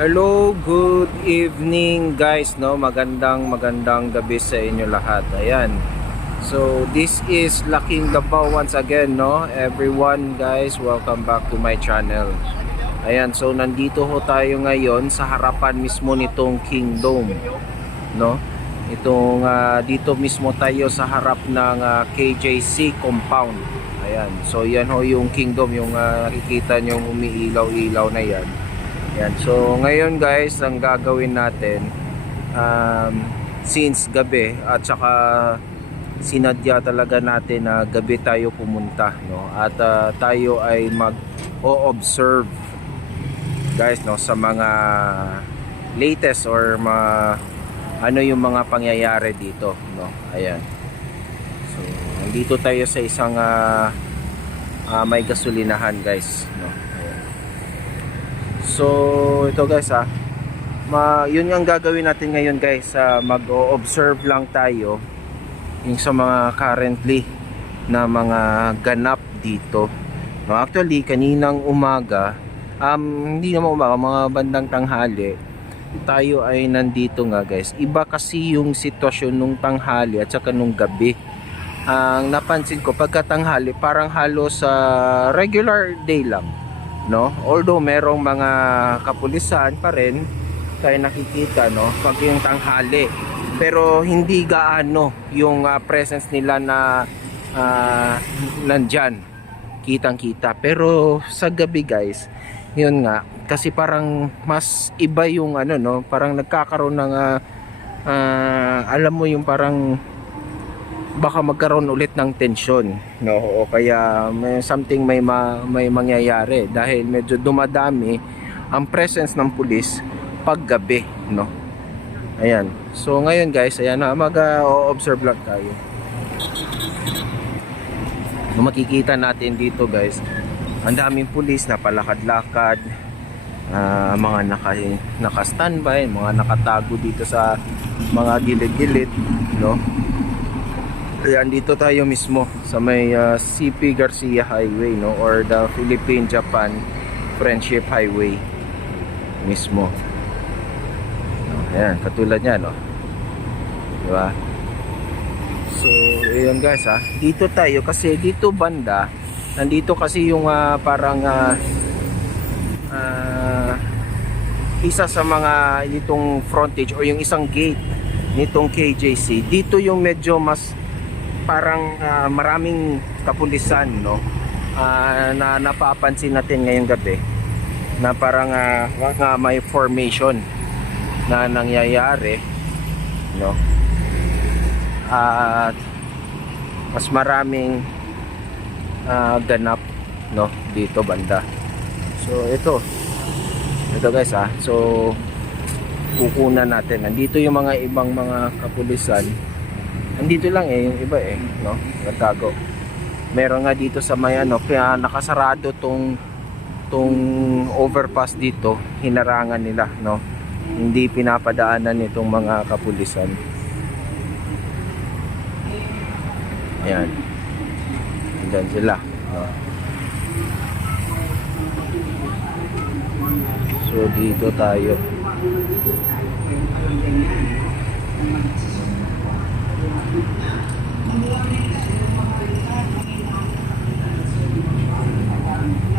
Hello, good evening guys, no? Magandang gabi sa inyo lahat. Ayan. So, this is Laking Davao once again, no? Everyone guys, welcome back to my channel. Ayan, so nandito ho tayo ngayon sa harapan mismo nitong Kingdom, no? Itong dito mismo tayo sa harap ng KJC compound. Ayan. So, yan ho yung Kingdom, yung nakikita nyo umiilaw-ilaw na yan. Yan. So ngayon guys, ang gagawin natin since gabi at saka sinadya talaga natin na gabi tayo pumunta, no? At tayo ay mag-o-observe guys, no, sa mga latest or ano yung mga pangyayari dito, no? Ayan. So nandito tayo sa isang may gasolinahan guys, no? So ito guys yun ang gagawin natin ngayon guys, mag-o-observe lang tayo yung sa mga currently na mga ganap dito, no? Actually kaninang umaga, hindi naman umaga, mga bandang tanghali tayo ay nandito nga guys. Iba kasi yung sitwasyon nung tanghali at saka nung gabi. Ang napansin ko pagkatanghali parang halos regular day lang, no? Although merong mga kapulisan pa rin tayo nakikita, no, pag yung tanghali, pero hindi gaano yung presence nila na nandyan kitang kita. Pero sa gabi guys, yun nga, kasi parang mas iba yung no, parang nagkakaroon ng alam mo yung parang baka magkaroon ulit ng tensyon, no? O kaya may something may mangyayari dahil medyo dumadami ang presence ng pulis paggabi, no? Ayan. So ngayon guys, ayan na, mag-observe lang tayo. Makikita natin dito guys, ang daming pulis na palakad-lakad, mga naka-standby, mga nakatago dito sa mga gilid-gilid, no? Ayan, dito tayo mismo sa may CP Garcia Highway, no, or the Philippine-Japan Friendship Highway mismo, no? Ayan, katulad niya, no, diba? So ayan guys, dito tayo kasi dito banda nandito kasi yung parang isa sa mga itong frontage o yung isang gate nitong KJC. Dito yung medyo mas parang maraming kapulisan, no, na napapansin natin ngayong gabi na parang may formation na nangyayari, no, at mas maraming ganap, no, dito banda. So ito guys, so kukunan natin. Nandito yung mga ibang mga kapulisan. Nandito lang yung iba no, nagtago. Meron nga dito sa may kaya nakasarado tong overpass dito, hinarangan nila, no. Hindi pinapadaanan nitong mga kapulisan. Ayan. Diyan sila, no. So dito tayo.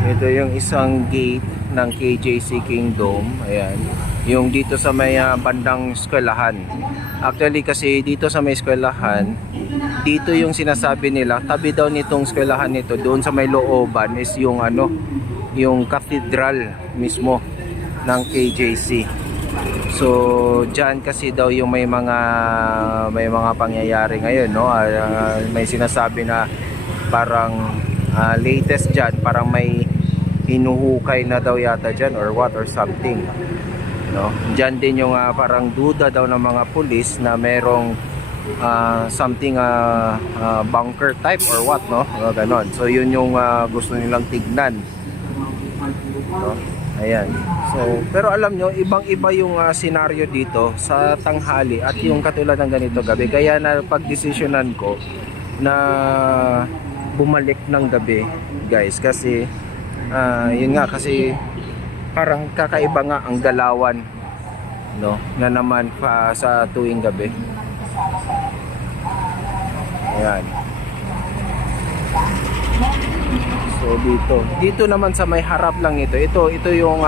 Ito yung isang gate ng KJC Kingdom. Ayan, yung dito sa may bandang eskwelahan. Actually kasi dito sa may eskwelahan, dito yung sinasabi nila, tabi daw nitong eskwelahan nito, doon sa may looban is yung yung cathedral mismo ng KJC. So dyan kasi daw yung may mga pangyayari ngayon, no. May sinasabi na parang latest dyan, parang may hinuhukay na daw yata dyan or what or something, no. Dyan din yung parang duda daw ng mga pulis na merong something bunker type or what, no, ganon. So yun yung gusto nilang tignan, no? Ayan. So pero alam nyo, ibang iba yung scenario dito sa tanghali at yung katulad ng ganito gabi. Kaya na pagdesisyonan ko na bumalik ng gabi guys, kasi yun nga, kasi parang kakaiba nga ang galawan, no, na naman pa sa tuwing gabi. Ayan. So dito naman sa may harap lang ito yung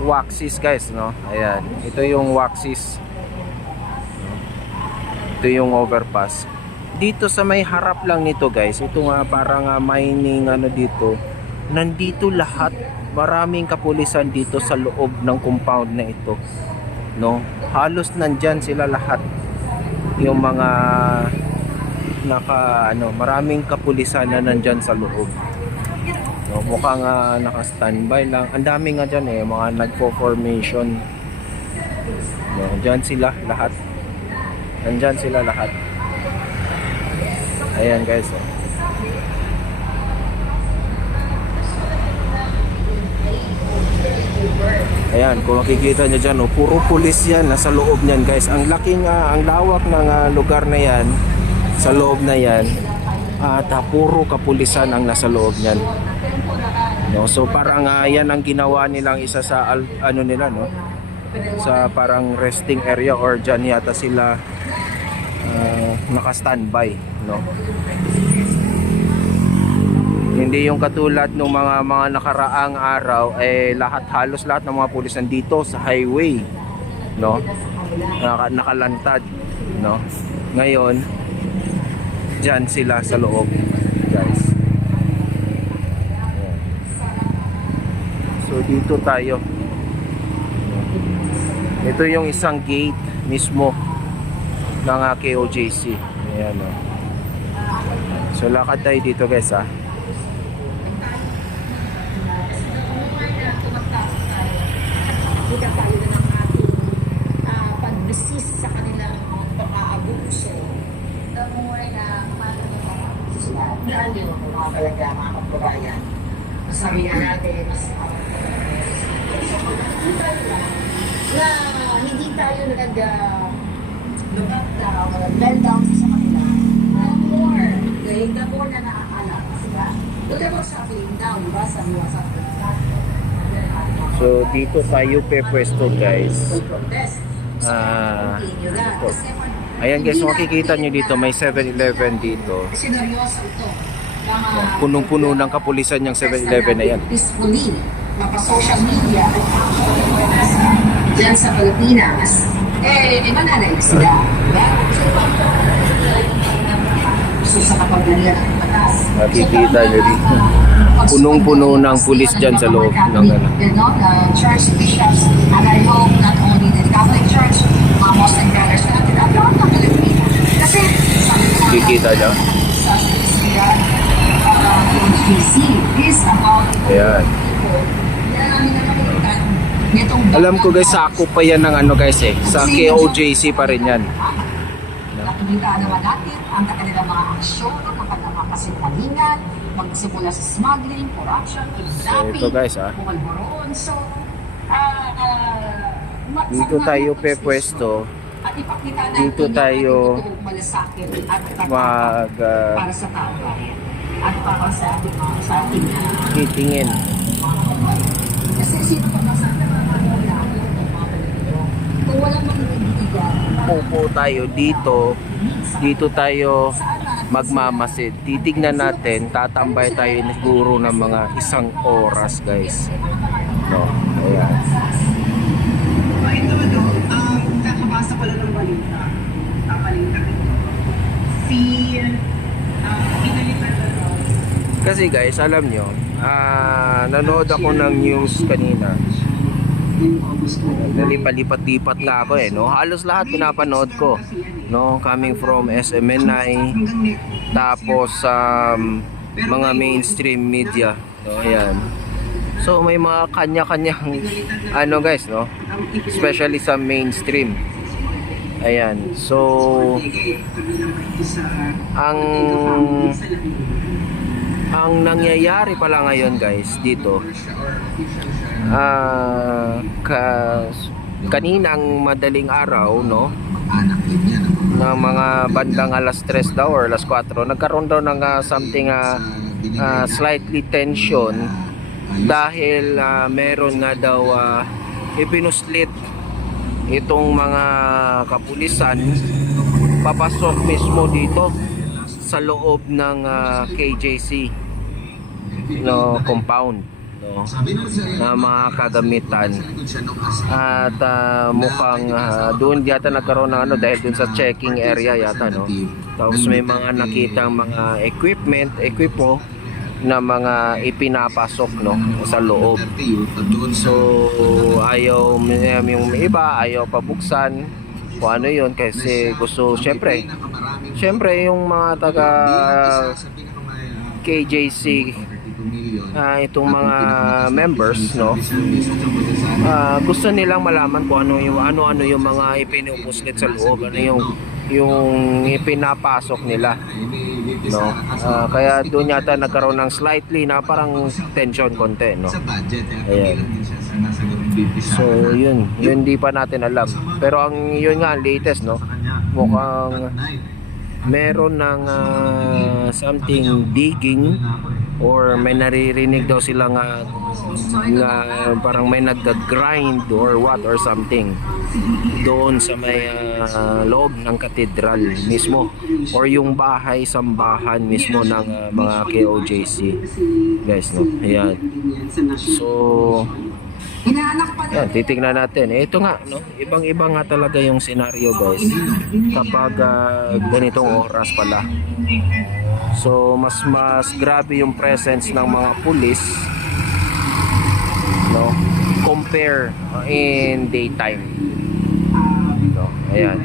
Waxis guys, no. Ayan, ito yung Waxis. Ito yung overpass. Dito sa may harap lang nito guys, ito nga parang mining ano dito. Nandito lahat, maraming kapulisan dito sa loob ng compound na ito, no. Halos nandyan sila lahat. Yung mga maraming kapulisan na nandyan sa loob. No, mukhang naka-standby lang. Ang dami nga dyan mga nagpo-formation. No, dyan sila lahat. Nandyan sila lahat. Ayan guys. Ayan, kung makikita nyo dyan, puro pulis yan nasa loob nyan guys. Ang laking, ang lawak ng lugar na yan, sa loob na yan, at puro kapulisan ang nasa loob nyan. No, so parang yan ang ginawa nilang isa sa nila, no, sa parang resting area, or dyan yata sila naka-standby, no. Hindi yung katulad ng mga nakaraang araw halos lahat ng mga pulis nandito sa highway, no, nakalantad, no. Ngayon dyan sila sa loob guys. So dito tayo. Ito yung isang gate mismo ng KOJC. Ayan, no. So lakad tayo dito guys Kita tayo na ng ating pag-resist sa kanilang pag-aabuso. Namuhay na yan yung mga talaga mga kababayan. Sabi nga natin na hindi tayo nag-bend down sa kanila. The more na nakakala sila. Whatever sa feeling now, diba? Sa mga sa So dito tayo pwesto guys. Ayan guys, makikita nyo dito may 7-Eleven dito. Punong-puno ng kapulisan yung 7-Eleven na yan. Peacefully, mapa-social media dyan sa Pilipinas, mananay sila. So sa kapagalia ng batas. Makikita nyo dito. Punong-puno ng pulis dyan sa loob ng church bishops, and I hope not only the Catholic Church, mga Muslim brothers na natin, at lahat ng Pilipinas. Kasi Kikita nyo? is about Ayan. Alam ko guys, sakop pa yan ng guys sa KOJC pa rin yan. Nakikita naman natin ang kanilang mga aksyon, ang kanilang mga kasinungalingan, magsimula sa smuggling, corruption, kidnapping, ito guys bumalboron. So, dito tayo pwesto. Dito tayo para sa tao at para sa ating titingin. Kasi sino pa ba sa kung walang magbibigyan, Upo tayo dito tayo magmamasid. Titignan natin, tatambay tayo siguro ng mga 1 oras guys. No, ayan. Ito, kakabasa ko lang ng balita. Kasi guys, alam nyo, nanood ako ng news kanina. Nalipat-lipat na ako no. Halos lahat pinapanood ko, no, coming from SMNI, tapos mga mainstream media, no, ayan. So may mga kanya-kanyang guys, no, especially sa mainstream. Ayan. So ang nangyayari pala ngayon guys dito, kaninang madaling araw, no, ng mga bandang alas 3 daw or alas 4, nagkaroon daw ng something slightly tension dahil meron nga daw ipinuslit itong mga kapulisan papasok mismo dito sa loob ng KJC compound, na mga kagamitan, at mukhang doon yata nagkaroon ng dahil dun sa checking area yata, tapos may mga nakitang mga equipo na mga ipinapasok sa loob. So ayaw yung iba, ayaw pabuksan kung ano yun, kasi gusto syempre yung mga taga KJC, itong mga members, gusto nilang malaman kung ano yung mga ipinupuslit sa loob, ano yung ipinapasok nila, kaya doon yata nagkaroon ng slightly na parang tension konti, ayan. So yun di pa natin alam, pero yun nga ang latest, mukhang meron ng something digging, or may naririnig daw sila nga parang may nagga-grind or what or something doon sa may loob ng katedral mismo, or yung sambahan mismo ng mga KOJC, guys, ayan. So yan, titignan natin. Ito nga, ibang-iba nga talaga yung scenario, guys, kapag ganitong oras pala. So mas grabe yung presence ng mga pulis, compare in daytime, ayan.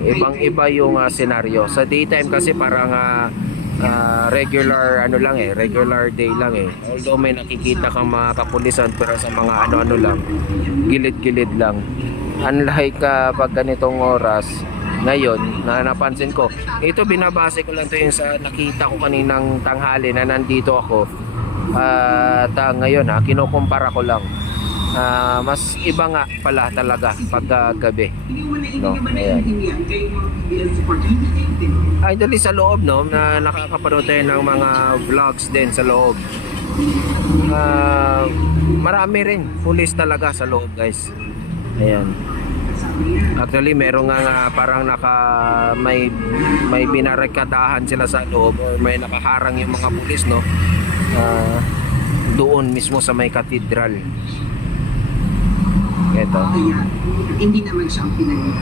Ibang-iba yung scenario. Sa daytime kasi parang regular regular day lang, although may nakikita kang mga kapulisan, pero sa mga ano lang, gilid-gilid lang. Unlike pag ganitong oras ngayon, na napansin ko, ito binabase ko lang to yung sa nakita ko kaninang tanghali na nandito ako, at ngayon kinukumpara ko lang. Mas iba nga pala talaga pag gabi, ayan. Actually sa loob, na nakakapanood tayo ng mga vlogs din sa loob, marami rin pulis talaga sa loob, guys, ayan. Actually meron nga parang may binarekadahan sila sa loob, or may nakaharang yung mga pulis, doon mismo sa may katedral. Ito. Hindi naman siya ang pinag.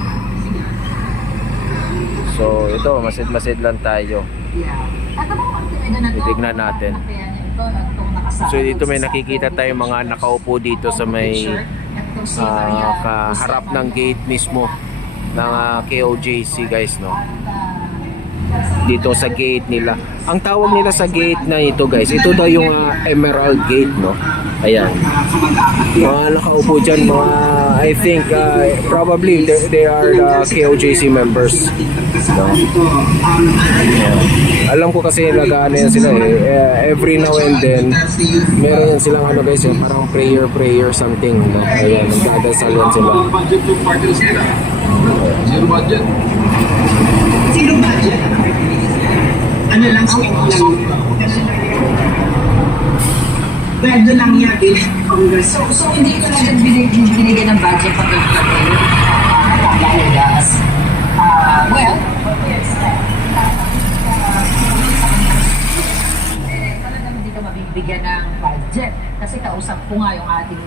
So ito, masid-masid lang tayo. Titignan natin. So dito may nakikita tayo mga nakaupo dito sa may kaharap ng gate mismo ng KOJC, guys, dito sa gate nila. Ang tawag nila sa gate na ito, guys, ito daw yung Emerald Gate, ayan. Mga nakaupo dyan, I think probably they are the KOJC members, ayan. Alam ko kasi nag-ano yan sila, every now and then meron yan silang guys, parang prayer something, ayan, nagdadasal yan sila. Zero budget. Zero budget. Ano lang sa lang. Pwede lang yan Congress. So hindi ko lang binigyan ng budget pa kayo. Dahil gas. Well, talagang hindi ka mabibigyan ng budget. Kasi kausap ko nga yung ating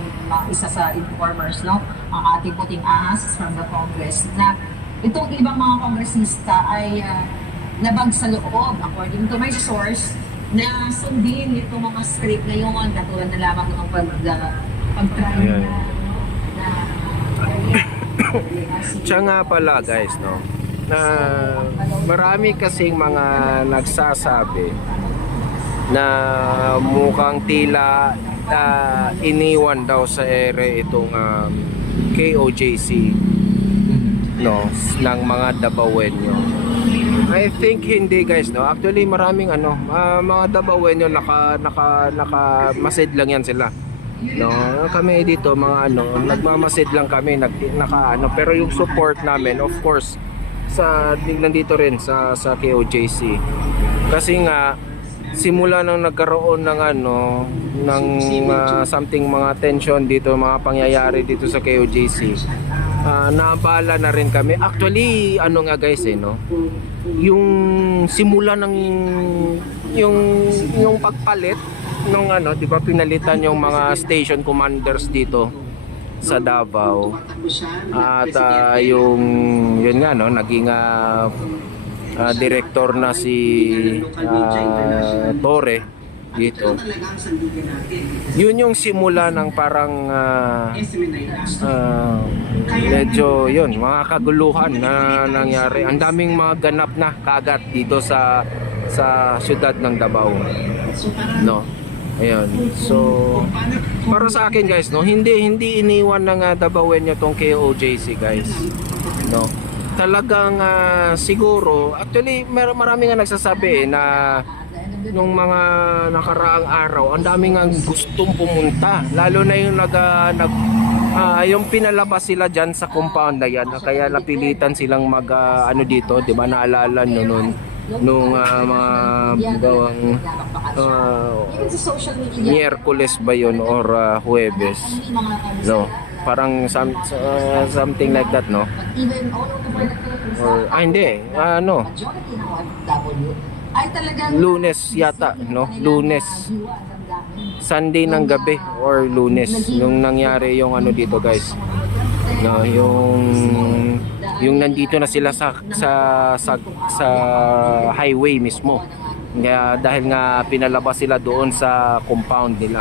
isa sa informers, ang ating puting ahas from the Congress, na itong ibang mga kongresista ay nabag sa loob, according to my source, na sundin itong mga script na yun, katulad na lamang ng pag-try na Siya nga pala, guys, na marami kasing mga nagsasabi na mukhang tila iniwan daw sa ere itong KOJC ng mga Dabawenyo. I think hindi, guys, actually maraming mga Dabawenyo naka-masid lang yan sila, kami dito mga nagmamasid lang kami, pero yung support namin, of course, nandito rin sa KOJC, kasi nga simula nang nagkaroon ng something mga tension dito, mga pangyayari dito sa KOJC, naabala na rin kami. Actually, ano nga guys no, yung simula ng yung pagpalit nung di ba pinalitan yung mga station commanders dito sa Davao, at yun nga no, naging director na si Torre dito. Yun yung simula ng parang medyo yun, mga kaguluhan na nangyari. Ang daming mga ganap na kagat dito sa syudad ng Davao, no. Ayun. So para sa akin guys no, hindi iniwan ng Davaoenyo tong KOJC guys, no. Talagang siguro actually marami nga nagsasabi na nung mga nakaraang araw ang daming nga gustong pumunta, lalo na yung yung pinalabas sila diyan sa compound na yan, kaya napilitan silang mag dito, 'di ba? Naalala nyo nung mga gawang Miyerkules ba yun or Huwebes, no, parang something like that, no, or hindi Lunes yata, no, Lunes, Sunday ng gabi or Lunes nung nangyari yung dito guys, no, yung nandito na sila sa highway mismo, dahil nga pinalabas sila doon sa compound nila,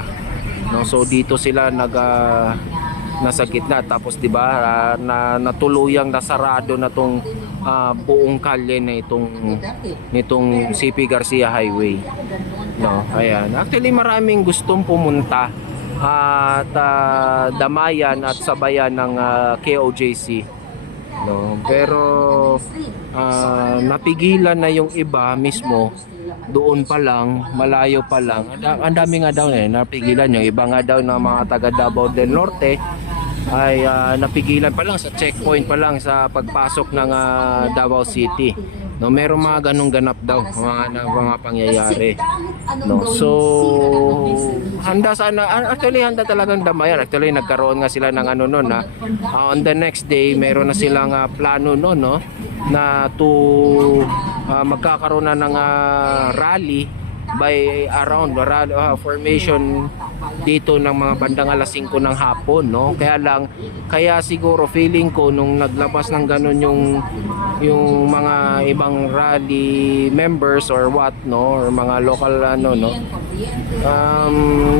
no. So dito sila nasa gitna, tapos 'di ba natuluyang nasarado na tong buong kalye na nitong CP Garcia Highway, no. Ayan, actually maraming gustong pumunta at damayan at sabayan ng KOJC, no, pero napigilan na yung iba mismo doon pa lang, malayo pa lang. Ang dami nga daw napigilan, yung iba nga daw ng mga taga Davao del Norte ay napigilan pa lang sa checkpoint pa lang sa pagpasok ng Davao City, no. Meron mga ganong ganap daw, mga pangyayari, no. So handa talagang damayan. Actually nagkaroon nga sila ng noon on the next day meron na silang plano noon, no, na magkakaroon na ng rally by around formation dito ng mga bandang alas 5 ng hapon, no. Kaya siguro feeling ko nung naglabas ng ganun yung mga ibang rally members or what, no, or mga local no,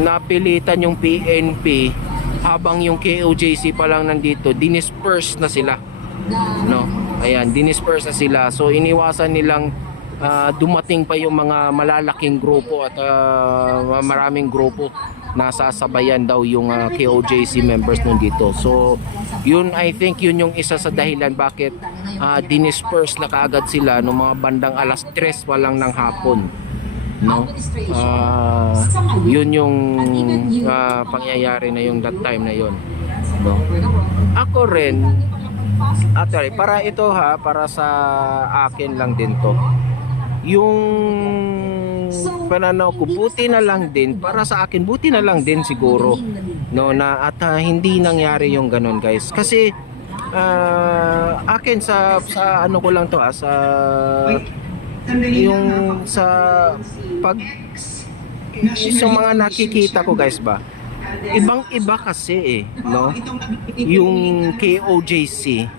napilitan yung PNP habang yung KOJC pa lang nandito, dinisperse na sila, no. Ayan, dinisperse na sila. So iniwasan nilang dumating pa yung mga malalaking grupo at maraming grupo na sasabayan daw yung KOJC members nun dito. So yun, I think yun yung isa sa dahilan bakit dinisperse na kaagad sila nung mga bandang alas 3 pa lang ng hapon, no. Yun yung pangyayari na yung that time na yun, no. Ako rin actually, para sa akin lang din to, yung pananaw ko, buti na lang din para sa akin, buti na lang din siguro, no, na at hindi nangyari yung ganun guys, kasi akin sa ko lang to sa yung sa mga nakikita ko guys ba, ibang iba kasi no, yung KOJC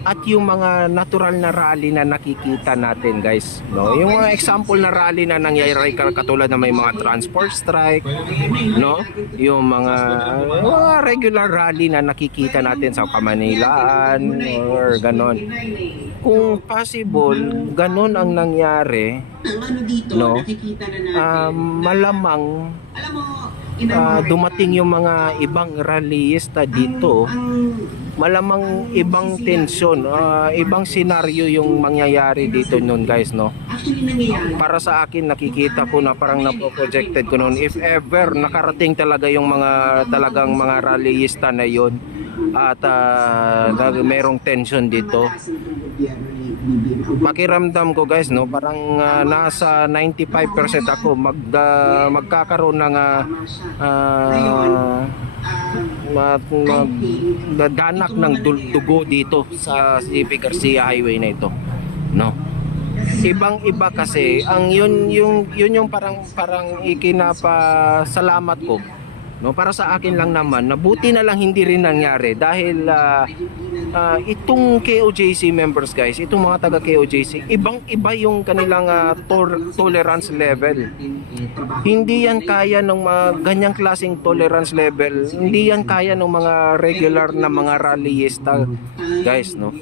at yung mga natural na rally na nakikita natin guys, no. Yung mga example na rally na nangyayari katulad na may mga transport strike, no, yung mga regular rally na nakikita natin sa Kamanilaan or ganon. Kung possible ganon ang nangyari, no, malamang dumating yung mga ibang rallyista dito, malamang ibang tensyon, ibang senaryo yung mangyayari dito noon guys, no. Para sa akin nakikita ko na parang napo-projected ko noon, if ever nakarating talaga yung talagang mga rallyista na yon at merong tension dito, pakiramdam ko guys, no, parang nasa 95% ako magkakaroon ng danak ng dugo dito sa CP Garcia Highway na ito, no. Ibang-iba kasi ang yun yung parang ikinapasalamat ko, no, para sa akin lang naman, nabuti na lang hindi rin nangyari dahil itong KOJC members guys, itong mga taga KOJC, ibang-iba yung kanilang tolerance level. Hindi yan kaya ng mga ganyang klaseng tolerance level. Hindi yan kaya ng mga regular na mga rallyista guys, no.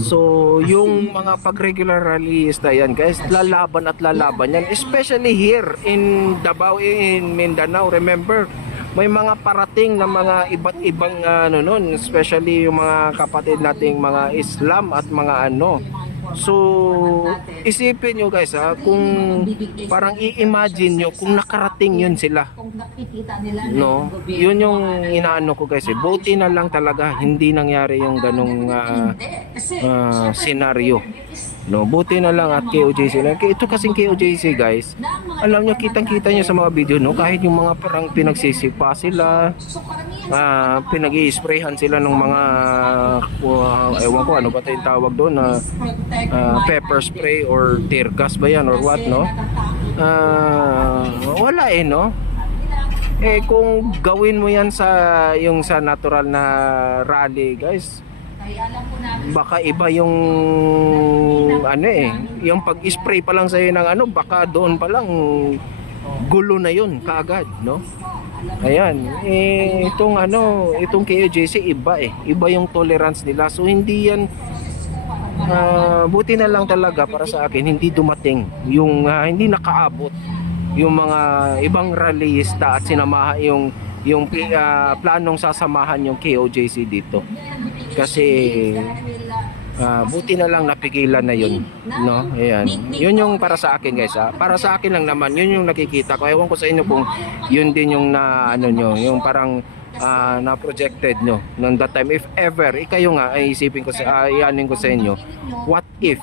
So yung mga pag-regular rallyista yan guys, lalaban at lalaban yan, especially here in Davao, in Mindanao. Remember, may mga parating na mga iba't ibang nun, especially yung mga kapatid nating mga Islam at mga ano. So isipin nyo guys, kung parang i-imagine nyo kung nakarating yun sila, no, yun yung inaano ko guys, buti na lang talaga hindi nangyari yung ganong senaryo, no. Buti na lang at KOJC lang. Ito kasing KOJC guys, alam nyo, kitang-kita nyo sa mga video, no, kahit yung mga parang pinagsisipa sila, pinag-i-sprayhan sila ng mga ewan ko ano ba tayong tawag doon, pepper spray or tear gas ba yan or what, no. Wala no. Kung gawin mo yan sa natural na rally guys, baka iba yung yung pag-spray pa lang sa'yo ng baka doon pa lang gulo na yun kaagad, no. Ayan, itong KOJC iba yung tolerance nila. So hindi yan, buti na lang talaga para sa akin hindi dumating yung hindi nakaabot yung mga ibang rallyista at sinamahan yung planong sasamahan yung KOJC dito. Kasi buti na lang napigilan na yun, no. Ayan, yun yung para sa akin guys, para sa akin lang naman, yun yung nakikita ko. Ewan ko sa inyo kung yun din yung nyo, yung parang na projected nyo nung that time. If ever kayo nga ay isipin ko ianin ko sa inyo, what if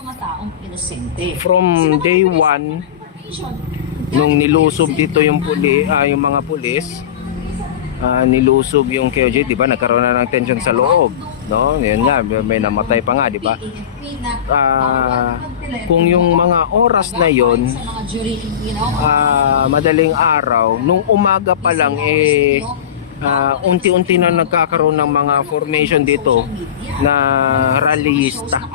from day 1 nung nilusob dito yung mga pulis, nilusob yung KOJ, di ba, nagkaroon na ng tension sa loob, no. Yun nga, may namatay pa nga, di ba. Kung yung mga oras na yon, madaling araw, nung umaga pa lang unti-unti na nagkakaroon ng mga formation dito na rallyista,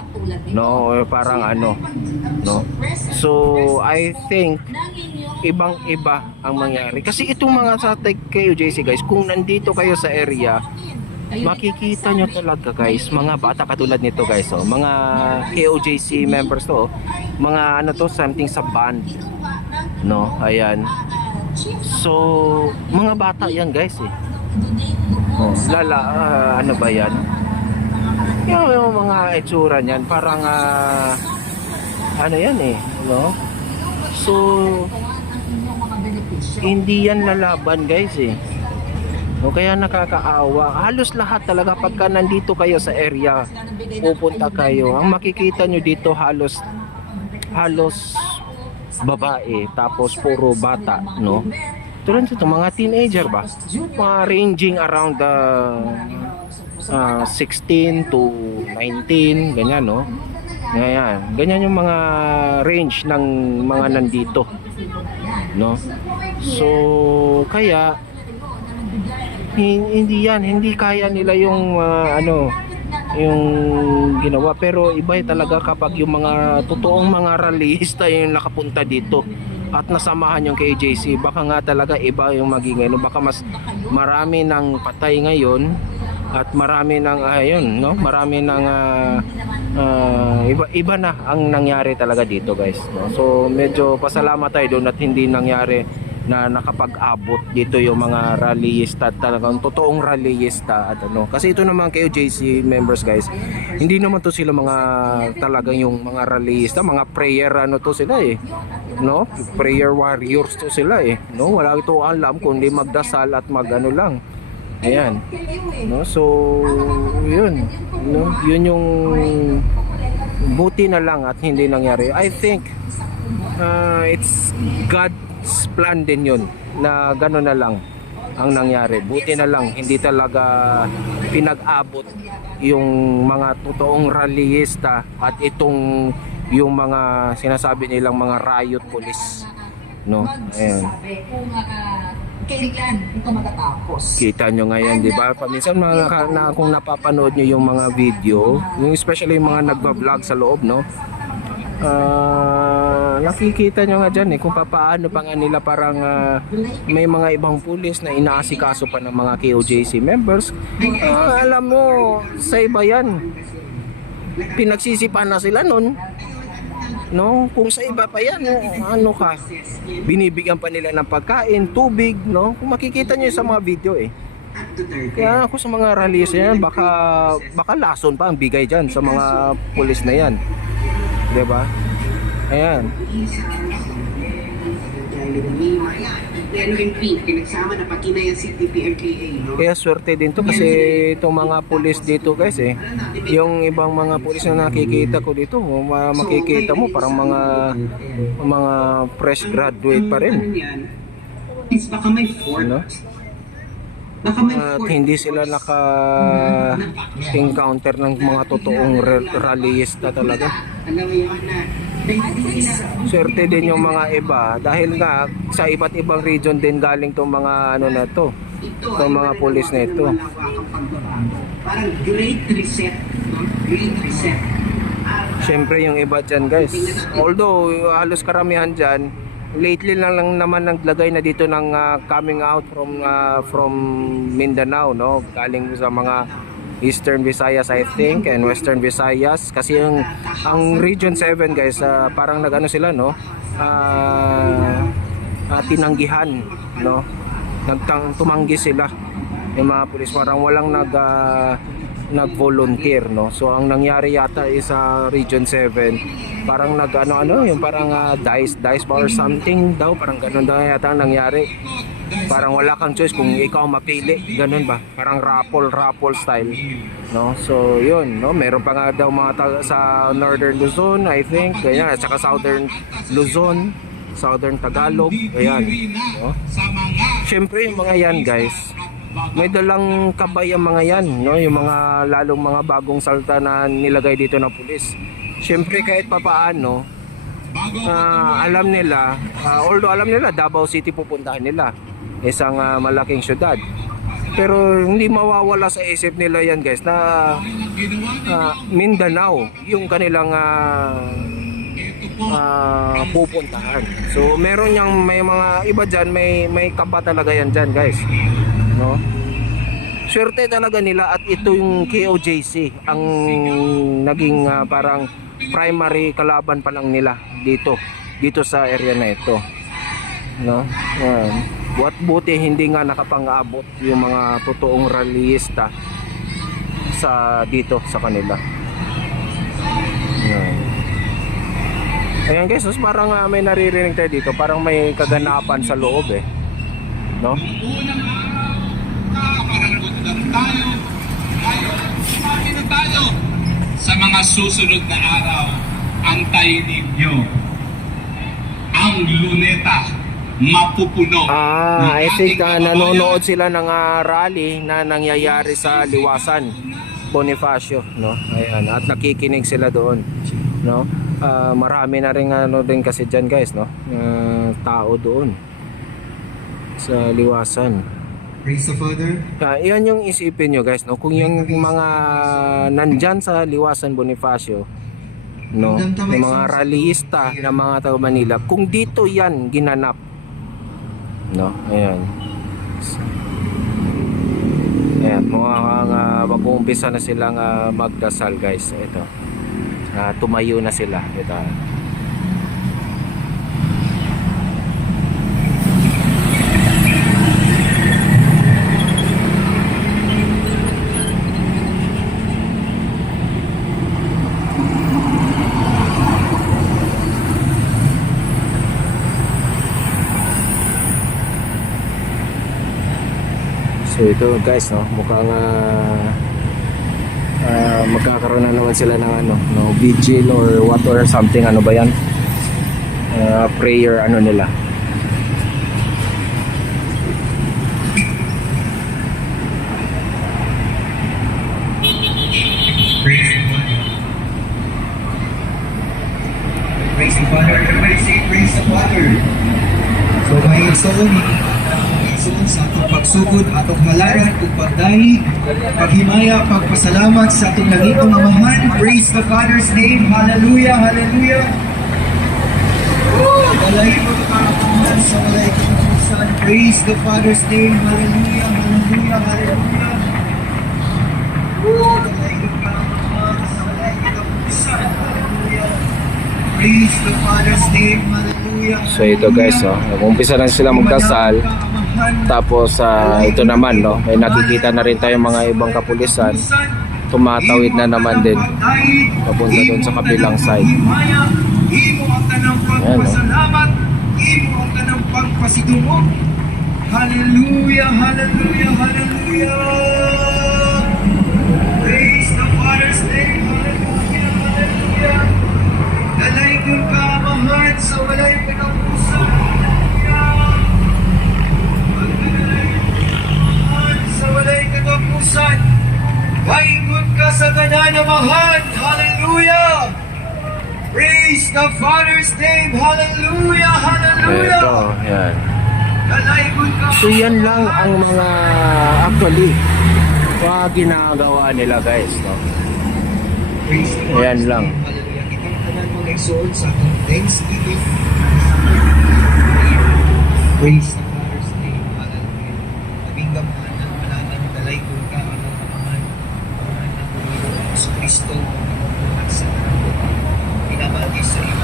no, parang no. So I think ibang-iba ang mangyari kasi itong mga sa KOJC guys, kung nandito kayo sa area, makikita nyo talaga guys, mga bata katulad nito guys, mga KOJC members to, mga something sa band, no. Ayan, so mga bata yan guys, ano ba yan, yung mga itsura niyan parang yan no. So hindi yan lalaban guys, no, kaya nakakaawa. Halos lahat talaga pagka nandito kayo sa area, pupunta kayo, ang makikita nyo dito halos babae, tapos puro bata, no. Tulad ito, mga teenager ba, mga ranging around 16 to 19, ganyan, no. Ganyan yung mga range ng mga nandito, no. So kaya hindi kaya nila yung yung ginawa, pero iba talaga kapag yung mga totoong mga rallyista yung nakapunta dito at nasamahan yung KJC. Baka nga talaga iba yung maging baka mas marami ng patay ngayon at marami ng no, marami ng iba na ang nangyari talaga dito guys, no? So medyo pasalamat tayo doon at hindi nangyari na nakapag-abot dito yung mga rallyista, talagang totoong rallyista at kasi ito naman KOJC members guys, hindi naman to sila mga talagang yung mga rallyista, mga prayer to sila no, prayer warriors to sila no, wala ito alam kundi magdasal at lang. Ayan, no. So yun, no, yun yung buti na lang at hindi nangyari. I think it's God's plan din yun na gano'n na lang ang nangyari. Buti na lang hindi talaga pinag-abot yung mga totoong rallyista at itong yung mga sinasabi nilang mga riot police, no? Ayan. Magsasabi kung kailan ito matatapos. Kita nyo ngayon, di ba? Paminsan kung napapanood nyo yung mga video, yung especially yung mga nagba-vlog sa loob, no? Nakikita nyo nga dyan kung paano pa nga nila parang may mga ibang pulis na inaasikaso pa ng mga KOJC members. Alam mo, sa iba yan, pinagsisipan na sila nun, no? Kung sa iba pa yan, ano ka, binibigyan pa nila ng pagkain, tubig, no? Kung makikita nyo sa mga video kaya ako sa mga rallies yan, baka lason pa ang bigay dyan sa mga pulis na yan, diba? Ayan. Pero in pink, pinagsama na pati na yung CTP-MKA, no? Kaya swerte din to kasi itong mga pulis dito guys yung ibang mga pulis na nakikita ko dito, makikita mo parang mga fresh graduate pa rin, Is baka may fort. no? Baka may At fort. hindi sila naka-encounter ng mga totoong rallyista talaga. Alam mo yun na. Swerte din yung mga iba dahil nga sa iba't ibang region din galing tong mga ano na to, itong mga pulis na ito. Parang great reset, no? Great reset. Syempre yung iba dyan guys, although halos karamihan dyan lately lang naman naglagay na dito ng coming out from Mindanao, no? Galing sa mga Eastern Visayas I think and Western Visayas kasi ang Region 7 guys parang nagano sila, no? Tinanggihan, no? Tumanggi sila yung mga pulis, parang walang nag-volunteer, no? So ang nangyari yata is sa Region 7 parang yung parang dice ba or something daw, parang ganun daw yata ang nangyari. Parang wala kang choice kung ikaw mapili, ganun ba? Parang raffle style, no? So yun, no? Meron pa nga daw mga sa Northern Luzon I think, ganyan, at saka Southern Luzon, Southern Tagalog, ayan, no? Syempre yung mga yan guys, may dalang kabay ang mga yan, no? Yung mga lalong mga bagong salta na nilagay dito ng pulis. Syempre kahit papaano alam nila, although alam nila Davao City pupuntahan nila, isang malaking syudad, pero hindi mawawala sa isip nila yan guys na Mindanao yung kanilang pupuntahan. So meron yung may mga iba dyan, may kaba talaga yan dyan guys, no? Swerte talaga nila at ito yung KOJC ang naging parang primary kalaban pa lang nila dito sa area na ito, no? What buti hindi nga nakapang-abot yung mga totoong rallyista dito sa kanila. Ayan guys, parang may naririnig tayo dito, parang may kaganapan sa loob no? Tayo sa mga susunod na araw, antayin ninyo ang luneta mapupuno. I think nanonood sila ng rally na nangyayari sa Liwasan Bonifacio, no? Ayan, at nakikinig sila doon, no? Marami na rin din kasi diyan guys, no? Tao doon sa Liwasan. Praise the Father. Yan yung isipin nyo guys, no? Kung yung mga nandyan sa Liwasan Bonifacio, no? Yung mga rallyista ng mga taga Manila, kung dito yan ginanap, no? Ayan. Ayan, mag-uumpisa na silang magdasal guys. Ito. Tumayo na sila. Ito. So ito guys, no, mukhang magkakaroon na naman sila ng ano, no, vigil or what or something, ano ba yan, prayer ano nila. Praise the Father. Everybody say praise the Father. So may igsoon, igsoon sa atong pagsugod, atong halaran, ug pagdani, paghimaya, pagpasalamat sa atong nagitong amahan. Praise the Father's name. Hallelujah, hallelujah. Walay mo kakapangan sa walay kakapangan. Praise the Father's name. Hallelujah, hallelujah, hallelujah. Walay mo kakapangan sa walay kakapangan. Hallelujah. Praise the Father's name. Hallelujah. So ito guys, umpisa na sila magdasal. Tapos ito naman, no, may nakikita na rin tayong mga ibang kapulisan tumatawid na naman din papunta doon sa kabilang side. Imo ang tanang pagpasalamat, imo ang tanang pagpasidungog. Hallelujah, hallelujah, hallelujah. Praise the Father's name. Hallelujah, hallelujah. Dalay kong kaamahan sa walay pinapusan. Hallelujah. Dalay kong kaamahan sa walay katapusan. Paingon ka sa kananamahan. Hallelujah. Praise the Father's name. Hallelujah, hallelujah. Ito, yan. Dalay kong kaamahan. So yan lang ang mga actually mga ginagawa nila guys, no. Praise the Ayan Father's lang. name. Hallelujah. Kitang tanan mga igsoon sa ating thanksgiving. Praise the Father's name. Hallelujah. Labing gamahan ng malaman, dalay kong kaamahan. Pangalan ng Panginoon sa Kristo. At sa tanang pinabati sa iyo.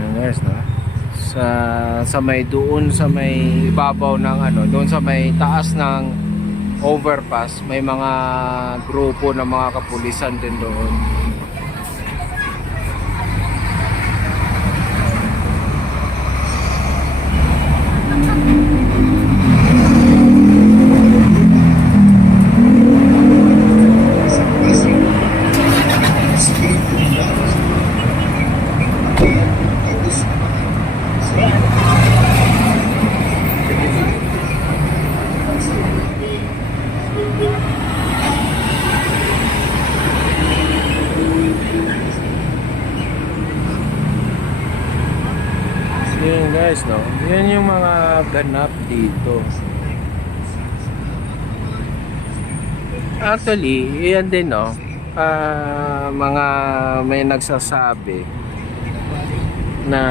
Ayan guys, no. Sa may doon sa may ibabaw ng ano, doon sa may taas ng overpass, may mga grupo ng mga kapulisan din doon. Sa kasi, Espiritu ng Diyos, ito sa So yun guys, no. Yan yung mga ganap dito. Actually, yan din, no. Mga may nagsasabi na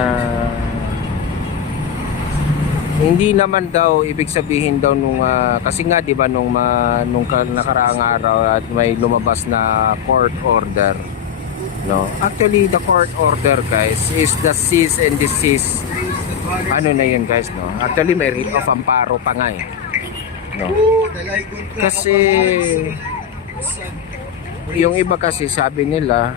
hindi naman daw ibig sabihin daw nung kasi nga 'di ba nung nakaraang araw at may lumabas na court order, no. Actually the court order guys is the cease and desist. Ano na yun guys, no. Actually may writ of amparo pa nga eh, no. Kasi yung iba kasi sabi nila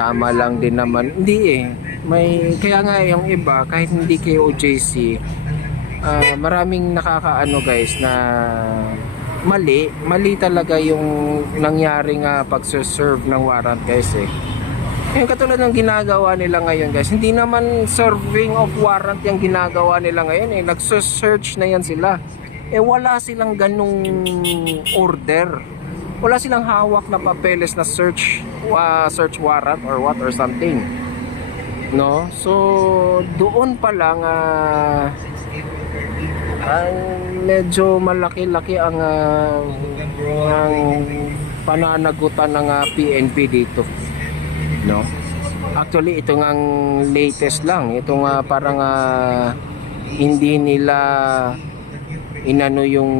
tama lang din naman. Hindi eh. May kaya nga yung iba kahit hindi kay OJC maraming nakakaano guys na mali talaga yung nangyaring pagse-serve ng warrant guys eh. Yung katulad ng ginagawa nila ngayon guys, hindi naman serving of warrant yung ginagawa nila ngayon eh. Nagse-search na yan sila. Eh wala silang ganung order. Wala silang hawak na papeles na search warrant or what or something, no. So doon pa lang medyo malaki-laki ang pananagutan ng PNP dito, no. Actually, ito nga ang latest lang. Ito nga parang hindi nila inano yung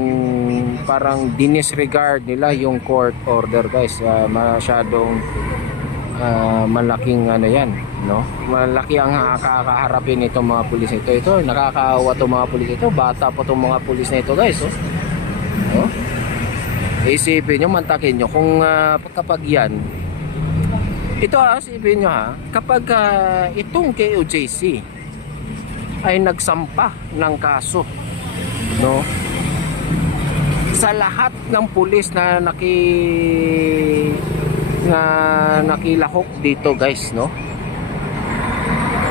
parang dinisregard nila yung court order, guys. Masyadong malaking ano yan, no? Malaki ang kakaharapin itong mga pulis ito. Ito, nakakaawa itong mga pulis ito. Bata pa itong mga pulis na ito, guys. Oh. Oh. Isipin nyo, mantakin nyo kung kapag yan ito, isipin nyo kapag itong KOJC ay nagsampa ng kaso, no, sa lahat ng pulis na nakilahok dito, guys, no,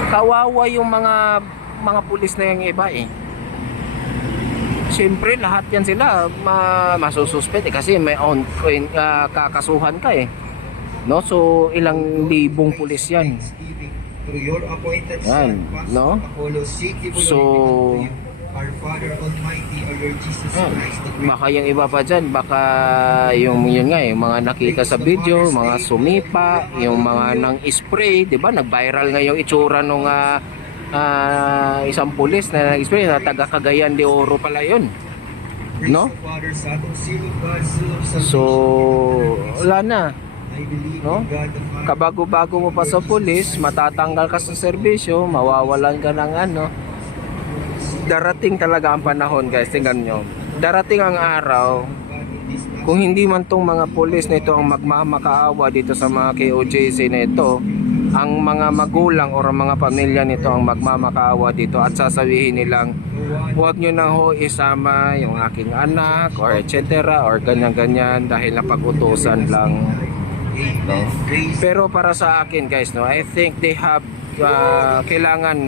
kawawa yung mga pulis na yung iba Siyempre lahat yan sila masususpend kasi may kakasuhan ka no, so ilang libong pulis yan. Through your appointed Yan, Son, no? Apollo, So, our Father Almighty, our Lord Jesus Christ, the baka yung iba pa dyan, baka yung yun nga mga nakita sa video, mga sumipa, yung mga nang spray, di ba? Nag-viral nga yung itsura nung isang pulis na nag-spray na taga Cagayan de Oro pala yun, no? So wala na, no? Kabago-bago mo pa sa pulis, matatanggal ka sa serbisyo, mawawalan ka ng ano. Darating talaga ang panahon, guys, tingnan nyo, darating ang araw kung hindi man tong mga pulis na ito ang magmamakaawa dito sa mga KOJC na ito, ang mga magulang o mga pamilya nito ang magmamakaawa dito at sasabihin nilang huwag nyo na ho isama yung aking anak or etc. or ganyan-ganyan dahil napag-utusan lang, no? Pero para sa akin, guys, no, I think they have kailangan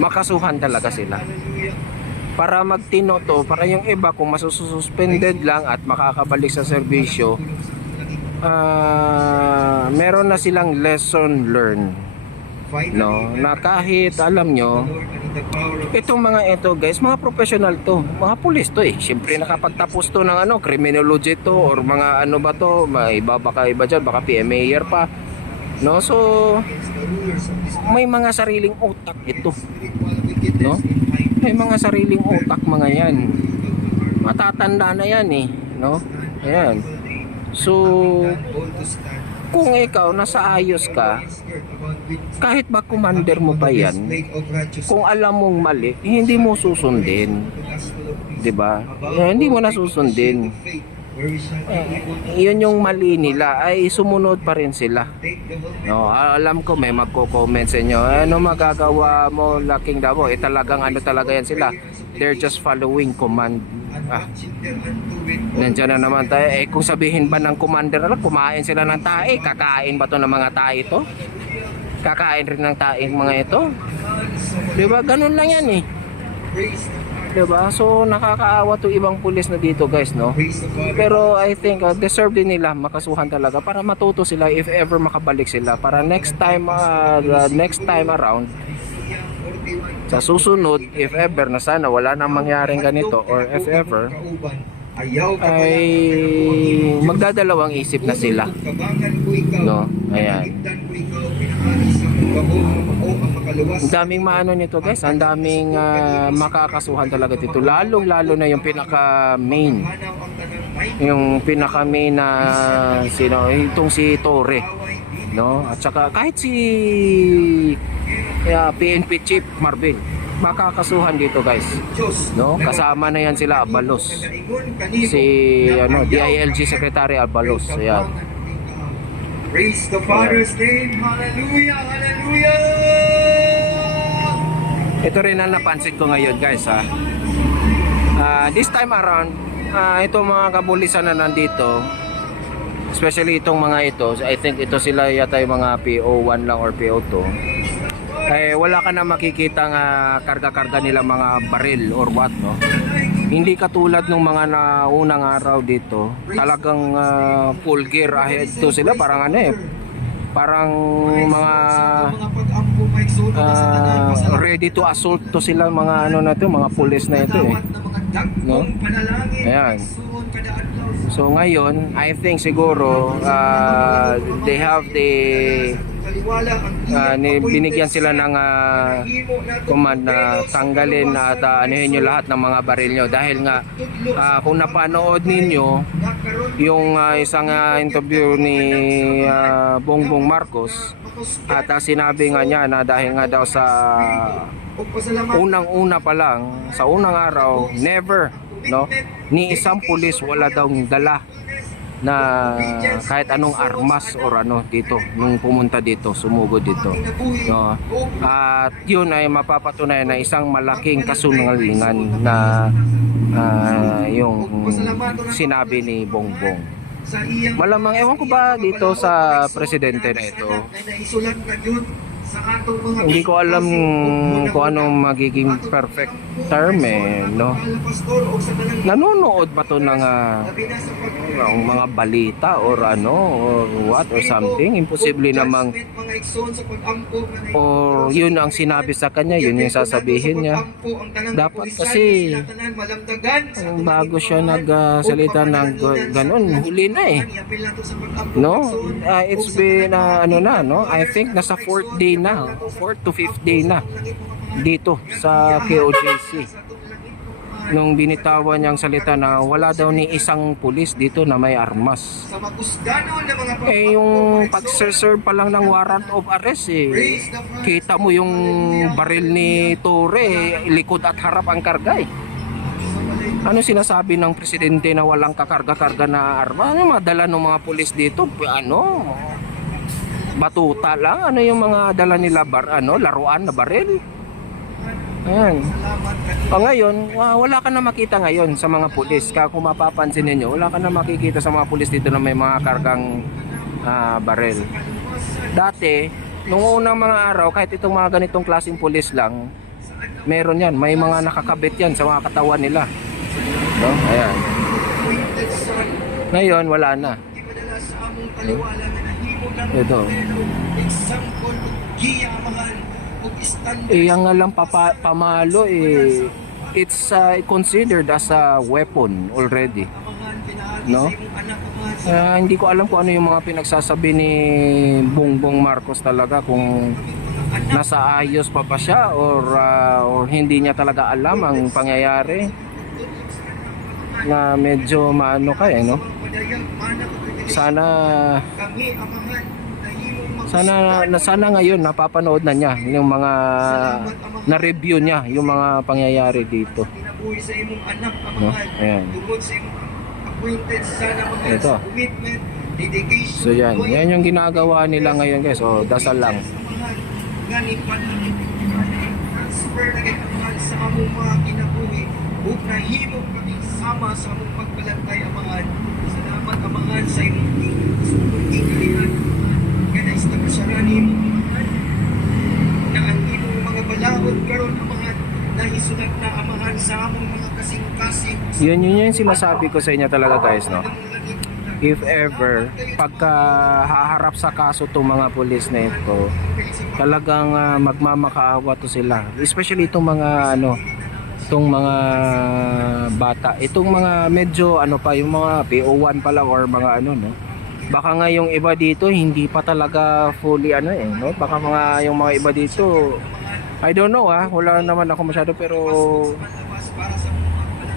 makasuhan talaga sila para magtino to, para yung iba kung masususpended lang at makakabalik sa serbisyo, meron na silang lesson learned, no, na kahit alam nyo itong mga ito, guys, mga professional to, mga pulis to syempre nakapagtapos to ng ano, criminology to or mga ano ba to, baka iba dyan, baka PMAyer pa, no? So may mga sariling utak ito, no? May mga sariling utak mga yan, matatanda na yan no? Ayan. So kung ikaw nasa ayos ka, kahit ba commander mo pa yan, kung alam mong mali, hindi mo susundin, di ba? Hindi mo na susundin. Yun yung mali nila, ay sumunod pa rin sila, no? Alam ko may magko-comment sa inyo, ano magagawa mo, Laking Davao? Talagang ano talaga yan sila, they're just following command. Nandiyan na naman tayo, kung sabihin ba ng commander na kumain sila ng tae, kakain ba to ng mga tae ito? Kakain rin ng tae mga ito, diba? Ganun lang yan diba? So nakakaawa to ibang pulis na dito, guys, no? Pero I think deserve din nila makasuhan talaga para matuto sila if ever makabalik sila, para next time around, sa susunod, if ever na sana wala nang mangyaring ganito, or if ever ay magdadalawang isip na sila, no? Ayan. Ang daming maano nito, guys, ang daming makakasuhan talaga dito, lalong lalo na yung pinaka main na sino, itong si Torre, no? At saka kahit si PNP Chief Marvin makakasuhan dito, guys, no? Kasama na yan sila Abalos, si DILG Secretary Abalos. Ayan. Praise the Father's name. Hallelujah, hallelujah. Ito rin ang napansin ko ngayon, guys, this time around, itong mga kapulisan na nandito, especially itong mga ito, I think ito sila yata yung mga PO1 lang or PO2, wala ka na makikita nga karga-karga nila mga baril or what, no? Hindi katulad ng mga naunang araw dito, talagang full gear ahead to sila, parang parang mga ready to assault to sila, mga na to, mga pulis na ito no? Ayan. So ngayon, I think siguro they have the taliwala ang iyang binigyan appointed sila son, ng nahimo natong command na modelo sa tanggalin kalawasan at anuhin nyo lahat ng mga baril nyo dahil nga kung napanood ninyo yung isang interview ni Bongbong Marcos at sinabi nga niya na dahil nga daw sa unang-una pa lang sa unang araw never ni isang pulis wala daw dala na kahit anong armas or ano dito nung pumunta dito, sumugod dito, no? At yun ay mapapatunayan na isang malaking kasunungalingan na yung sinabi ni Bongbong. Malamang ewan ko ba dito sa presidente na ito, hindi ko alam kung anong magiging perfect term no? Nanonood ba to ng mga balita or ano or what or something? Imposible namang or yun ang sinabi sa kanya, yun yung sasabihin niya. Dapat kasi bago siya nagsalita ng ganun, huli na no? It's been no? I think nasa 4th day na, 4th to 5th day na dito sa KOJC nung binitawan niyang salita na wala daw ni isang pulis dito na may armas. Yung pag-serve pa lang ng warrant of arrest kita mo yung baril ni Torre, likod at harap ang karga Ano sinasabi ng presidente na walang kakarga-karga na arma? Ano madala ng mga pulis dito? Batuta lang? Ano yung mga dala nila laruan na baril? Ayan. Ngayon, wala ka na makita ngayon sa mga pulis. Kung mapapansin ninyo, wala ka na makikita sa mga pulis dito na may mga kargang baril. Dati, nung unang mga araw, kahit itong mga ganitong klaseng pulis lang, meron yan. May mga nakakabit yan sa mga katawan nila. No? Ayan. Ngayon, wala na. Ito. Yang nga lang pamalo it's considered as a weapon already, no? Hindi ko alam kung ano yung mga pinagsasabi ni Bongbong Marcos talaga, kung nasa ayos pa ba siya or hindi niya talaga alam ang pangyayari, na medyo maano no? Sana ngayon napapanood na niya yung mga na-review niya yung mga pangyayari dito. No? Ayan. Ito. So yan yung ginagawa nila ngayon guys. So dasal lang. Sama sa mong pagbalantay amangan. Salamat amangan sa imong ikalihan. Ganais na masyaranin na ang imong mga balaod karon amangan na isulat na amangan sa among mga kasing-kasing. Yun yung sinasabi ko sa inyo talaga guys, no? If ever pagka haharap sa kaso itong mga pulis na ito, talagang magmamakaawa to sila, especially itong mga itong mga bata, itong mga medyo pa, yung mga PO1 pa lang or mga no, baka nga yung iba dito hindi pa talaga fully no, baka yung mga iba dito I don't know wala naman ako masyado, pero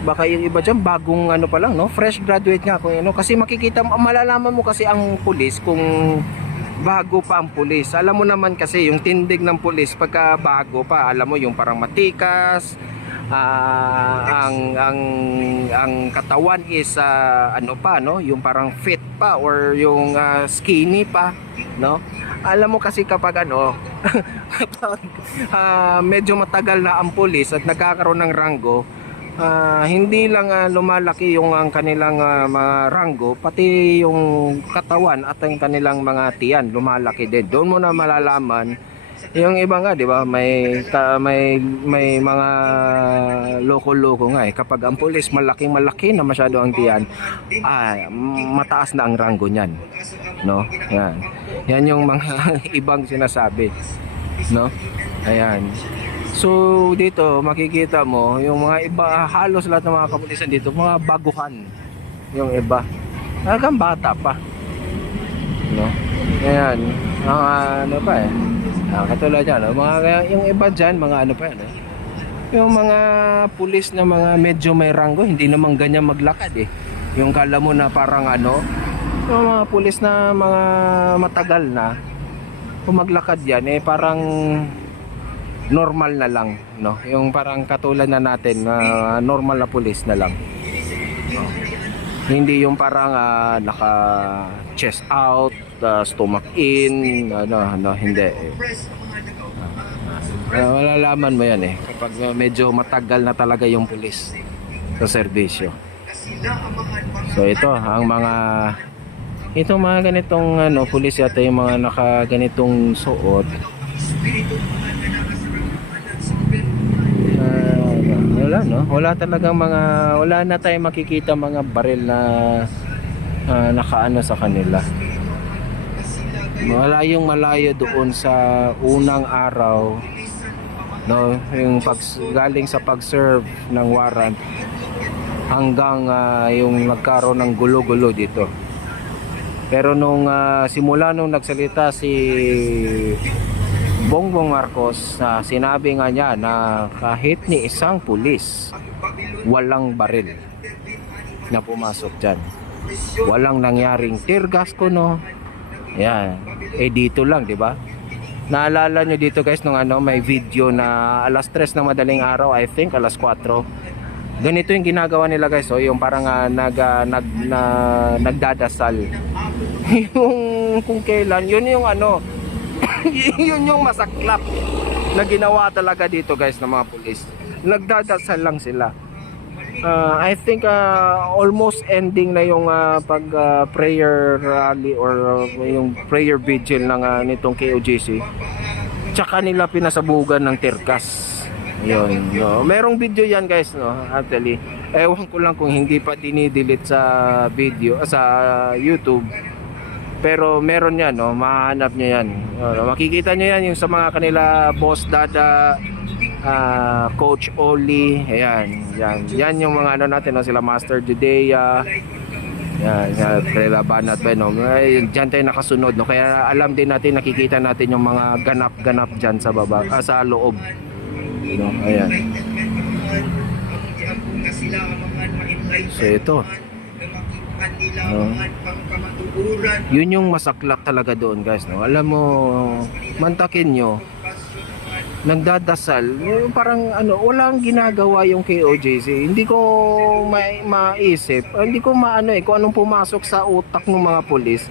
baka yung iba dyan bagong pa lang, no, fresh graduate nga kung kasi makikita malalaman mo kasi ang pulis kung bago pa ang pulis. Alam mo naman kasi yung tindig ng pulis pagka bago pa, alam mo yung parang matikas, ang katawan is no, yung parang fit pa or yung skinny pa, no. Alam mo kasi kapag medyo matagal na ang pulis at nagkakaroon ng ranggo, hindi lang lumalaki yung ang kanilang mga ranggo, pati yung katawan at ang kanilang mga tiyan lumalaki din. Doon mo na malalaman. Yung iba nga, di ba, may mga loko-loko nga kapag ang pulis malaki na masyado ang tiyan, mataas na ang ranggo niyan, no? Yan yung mga ibang sinasabi, no? Ayan. So dito makikita mo yung mga iba, halos lahat ng mga kapulisan dito mga baguhan, yung iba talagang bata pa, no? Ayan. Ano pa eh. Katulad yan. Yung iba dyan, mga ano pa yan eh. Yung mga pulis na mga medyo may ranggo, hindi naman ganyan maglakad eh. Yung kala mo na parang ano, yung mga pulis na mga matagal na, kung maglakad yan eh parang normal na lang, no? Yung parang katulad na natin, normal na pulis na lang. No? Hindi yung parang naka chest out, stomach in, hindi. Malalaman mo yan eh kapag medyo matagal na talaga yung pulis sa serbisyo. So ito ang mga ganitong pulis yata yung mga naka ganitong suot. Wala talagang wala na tayong makikita mga baril na nakaano sa kanila. Malayo doon sa unang araw, no, yung galing sa pag-serve ng warrant hanggang yung nagkaroon ng gulo-gulo dito. Pero nung simula nung nagsalita si Bongbong Marcos, sinabi nga niya na kahit ni isang pulis walang baril na pumasok dyan, walang nangyaring tear gas kuno. Yan, dito lang, di ba? Naalala nyo dito guys nung may video na alas 3 ng madaling araw, I think alas 4. Ganito yung ginagawa nila guys, yung parang nagdadasal. Yung kung kailan, yun yung yun yung masaklap na ginawa talaga dito guys ng mga pulis. Nagdadasal lang sila. I think almost ending na yung prayer rally or yung prayer vigil ng nitong KOJC. Tsaka nila pinasabugan ng tirkas. Yun, no. Merong video yan guys, no, actually. Ewan ko lang kung hindi pa dinidelete sa video sa YouTube. Pero meron yan, no, mahanap nyo yan. Makikita nyo yan yung sa mga kanila Boss Dada, Coach Oli, yan yung mga natin, no, sila Master Judea, Banat, no, dyan tayo nakasunod, no, kaya alam din natin, nakikita natin yung mga ganap-ganap dyan sa baba, sa loob, no, ayan. So ito, yun yung masaklap talaga doon guys, no. Alam mo, mantakin nyo, nagdadasal, parang walang ginagawa yung KOJC. Hindi ko maisip, hindi ko kung anong pumasok sa utak ng mga pulis.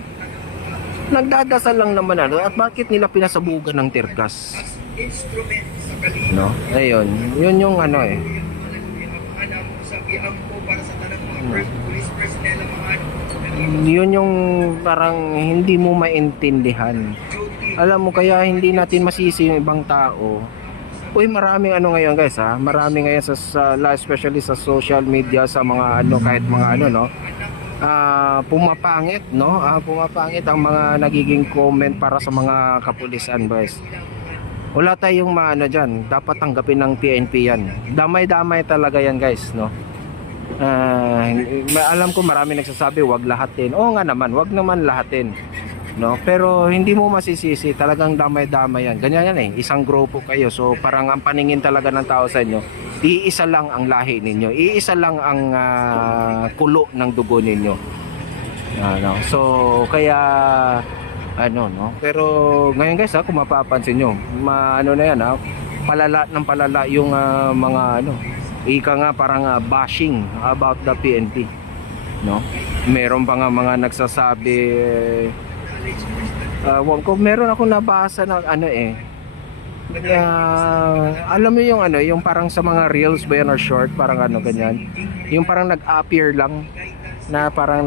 Nagdadasal lang naman at bakit nila pinasabugan ng tirgas? No? Ayun, yun yung yun yung parang hindi mo maintindihan. Alam mo, kaya hindi natin masisi yung ibang tao. Uy, maraming ngayon guys, marami ngayon especially sa social media, sa mga kahit mga no, pumapangit, no, pumapangit ang mga nagiging comment para sa mga kapulisan guys. Wala tayong dyan, dapat tanggapin ng PNP yan. Damay-damay talaga yan guys, no. Alam ko marami nagsasabi wag lahatin. Oo nga naman, wag naman lahatin, no, pero hindi mo masisisi, talagang damay-damay yan. Ganyan yan isang grupo kayo, so parang ang paningin talaga ng tao sa inyo, iisa lang ang lahi ninyo, iisa lang ang kulo ng dugo ninyo, no? So kaya no, pero ngayon guys, kung mapapansin nyo, na yan, palala ng palala yung mga ika nga parang bashing about the PNP, no. Meron pa nga mga nagsasabi, meron ako nabasa na alam mo yung yung parang sa mga reels ba yan or short, parang ganyan, yung parang nag-appear lang na parang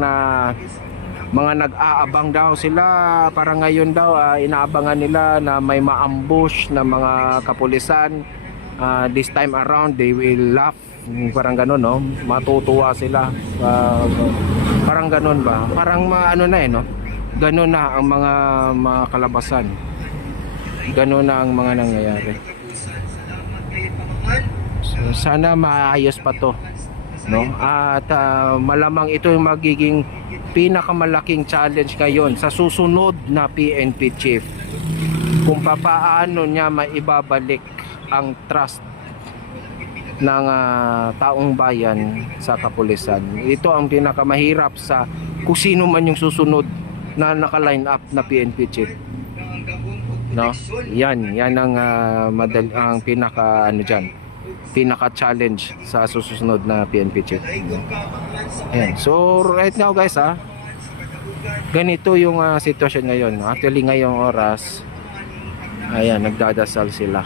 mga nag-aabang daw sila, parang ngayon daw inaabangan nila na may ma-ambush na mga kapulisan. This time around they will laugh, parang gano'n, no, matutuwa sila, parang gano'n ba, parang no, gano'n na ang mga kalabasan, gano'n na ang mga nangyayari. So, sana maayos pa to, no, at malamang ito yung magiging pinakamalaking challenge ngayon sa susunod na PNP chief kung papaano niya maibabalik ang trust ng taong bayan sa kapulisan. Ito ang pinakamahirap sa kung sino man yung susunod na naka-line up na PNP chief. No? Yan ang ang pinaka ano diyan. Pinaka-challenge sa susunod na PNP chief. Ayan. So right now guys ganito yung sitwasyon ngayon. Actually ngayong oras ayan, nagdadasal sila.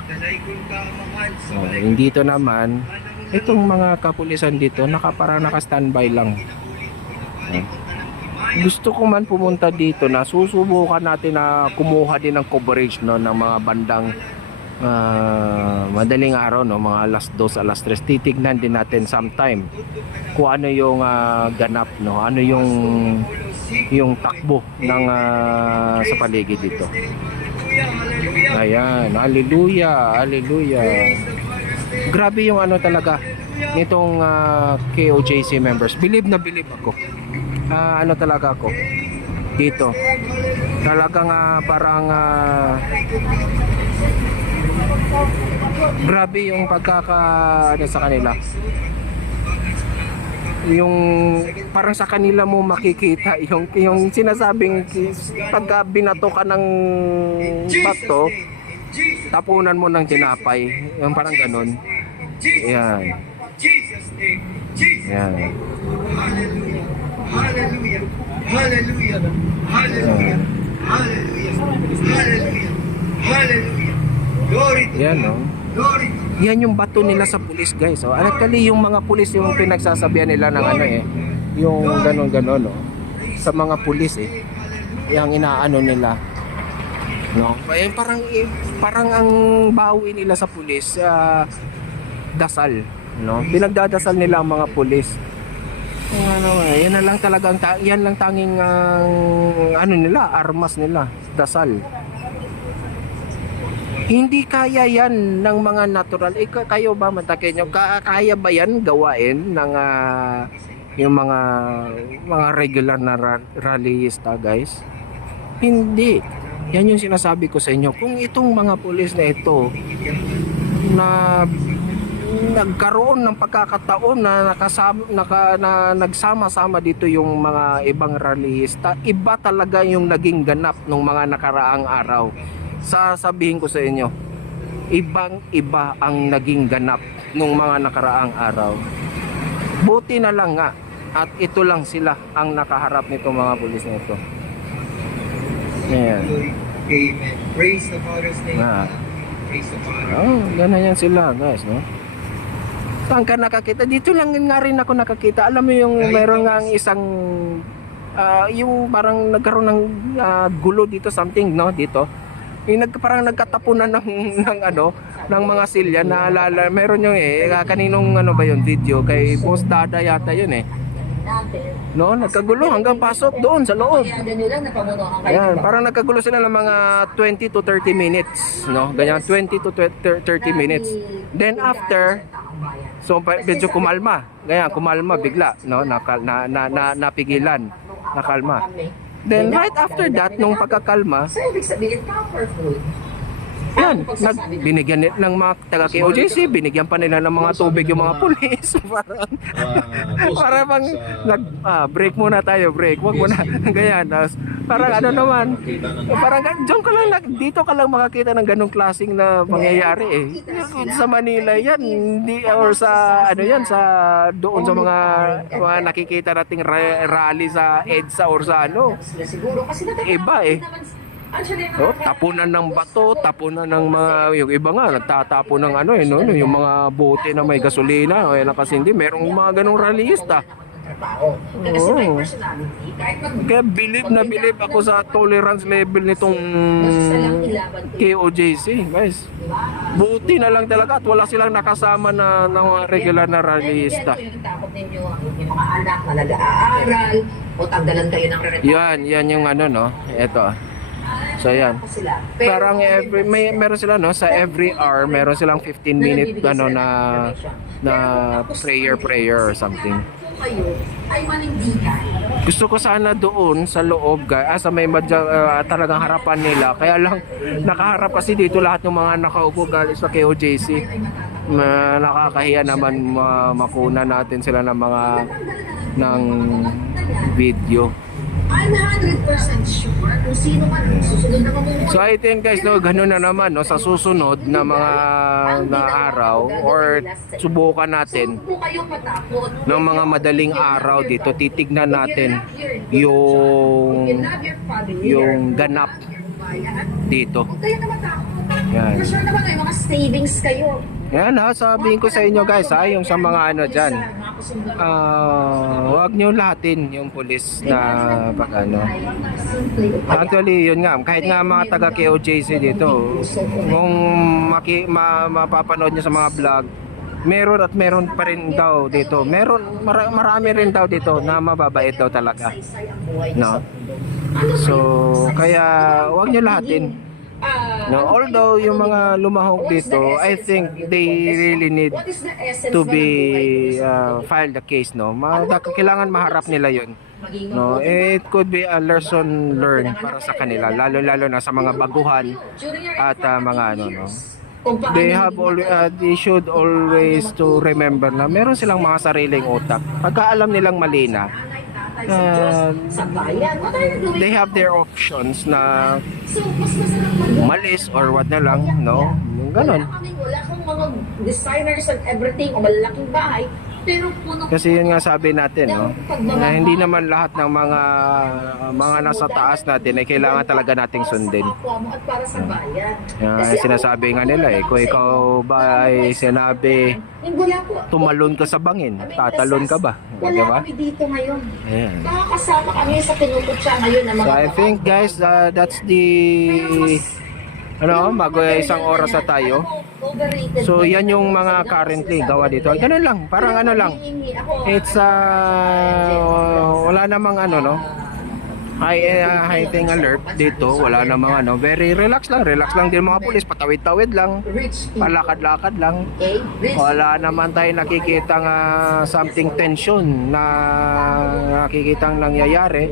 Dito naman itong mga kapulisan dito parang naka-standby lang. Gusto ko man pumunta dito na susubukan natin na kumuha din ng coverage no, ng mga bandang madaling araw no, mga alas 2, alas 3. Titignan din natin sometime kung ano yung ganap no, ano yung takbo ng sa paligid dito. Ayan, hallelujah, hallelujah. Grabe yung ano talaga nitong KOJC members. Believe na believe ako. Ano talaga ako dito. Talagang parang grabe yung ano sa kanila. Yung parang sa kanila mo makikita yung sinasabing pagka binato ka ng bato, tapunan mo ng tinapay, yung parang ganun. Yan. Yan. Hallelujah. Hallelujah. Hallelujah. Hallelujah. Hallelujah. Hallelujah. Hallelujah. Glory to Yan God. no. Glory to God. Yan yung bato nila sa pulis guys. Actually yung mga pulis yung pinagsasabihan nila ng ano yung ganon no. Sa mga pulis yung inaano nila. No? Parang ang bawi nila sa pulis dasal, no? Pinagdadasal nila ang mga pulis. Yan na lang talagang yan lang tanging ano nila, armas nila, dasal. Hindi kaya yan ng mga natural. Kayo ba matakin nyo? Kaya ba yan gawain ng yung mga regular na rallyista guys? Hindi. Yan yung sinasabi ko sa inyo. Kung itong mga pulis na ito na nagkaroon ng pagkakataon na nagsama-sama dito yung mga ibang rallyista, iba talaga yung naging ganap ng mga nakaraang araw. Sasabihin ko sa inyo, ibang-iba ang naging ganap ng mga nakaraang araw. Buti na lang nga at ito lang sila ang nakaharap nitong mga pulis na ito. Ayan. Amen. Praise the Father's name. Praise the Father. Ganun yan sila guys, no? Saan ka nakakita? Dito lang nga rin ako nakakita. Alam mo yung meron nga isang yung parang nagkaroon ng gulo dito, something no, dito. Yung parang nagkatapunan ng mga silya. Naalala, meron yung kaninong ano ba yun, video kay Boss Dada yata yun no, nagkagulo hanggang pasok doon sa loob. Ayan, parang nagkagulo sila ng mga 20 to 30 minutes, no? Ganyan, 20 to 30 minutes. Then after, so medyo kumalma. Ganyan, kumalma bigla, no? Napigilan, nakalma. Then right after that, nung pagkakalma, So, ibig sabihin, comfort food. yan, binigyan ng mga taga KOJC, binigyan pa nila ng mga tubig yung mga pulis. Parang bang break muna tayo, break. Wag muna. Ganyan. Parang ano naman, parang diyan ka lang, dito ka lang makakita ng ganung klaseng na pangyayari sa Manila yan, hindi, or sa ano yan, sa doon sa mga nakikita nating rally sa EDSA or sa ano. Siguro kasi Iba tapunan ng bato, tapunan ng mga, yung iba nga nagtatapon ng ano yung mga bote na may gasolina nakasindi, merong mga ganong rallyista. Kasi may personality, kahit Kaya believe na believe ako sa tolerance level nitong KOJC guys. Buti na lang talaga at wala silang nakasama na mga regular na rallyista. Yung takot ninyo, yung mga anak na nag-aaral, o tanggalan kayo ng Yan yung ano no, eto. So yan. Parang meron sila no, sa every hour meron silang 15 minute na prayer or something. Kayo ay manindigan Gusto ko sana doon sa loob, sa may talagang harapan nila. Kaya lang nakaharap kasi dito lahat ng mga nakaupo galing sa KOJC. Nakakahiya naman makuna natin sila ng mga ng video. I'm 100% sure kung sino man ang susunod na mamumuhay. So I think guys, no, ganun na naman no, sa susunod na mga na araw or subukan natin Huwag po kayong matakot. ng mga madaling araw dito, titignan natin Yung yung ganap dito. Huwag kayo na matakot. Yan. For sure naman may mga savings kayo. Yan ha, sabihin ko sa inyo guys ha, yung sa mga ano dyan, huwag nyo lahatin yung pulis na pag ano. Actually, yun nga, kahit nga mga taga KOJC dito, kung mapapanood nyo sa mga vlog, meron at meron pa rin daw dito. Marami rin daw dito na mababait daw talaga. No? So, kaya huwag nyo lahatin. No, although yung mga lumahok dito, I think they really need to be file the case, no. Kailangan maharap nila 'yon. No, it could be a lesson learned para sa kanila, lalo na sa mga baguhan at mga ano, no. They should always to remember na meron silang mga sariling utak. Pagka alam nilang mali na, they have their options na umalis or what na lang, no? Ganon. Wala kang mga designers and everything o malalaking bahay, pero puno. Kasi yun nga sabi natin, no? Na hindi naman lahat ng mga nasa taas natin ay kailangan talaga nating sundin. At para sa bayan. Sinasabi nga nila kung ikaw ba ay sinabi tumalon ka sa bangin, tatalon ka ba? Wala Diba? kami dito ngayon. Ayan. Nakakasama kami sa pinuputya ngayon ng mga So I think guys, that's the isang oras na tayo. So yan yung mga currently gawa dito. Ganun lang, parang ano lang. It's wala namang ano, no. High alert dito, wala namang ano. Very relax lang din mga pulis, patawid-tawid lang, palakad-lakad lang. Wala naman tayo nakikitang something tension na nakikitang nangyayari.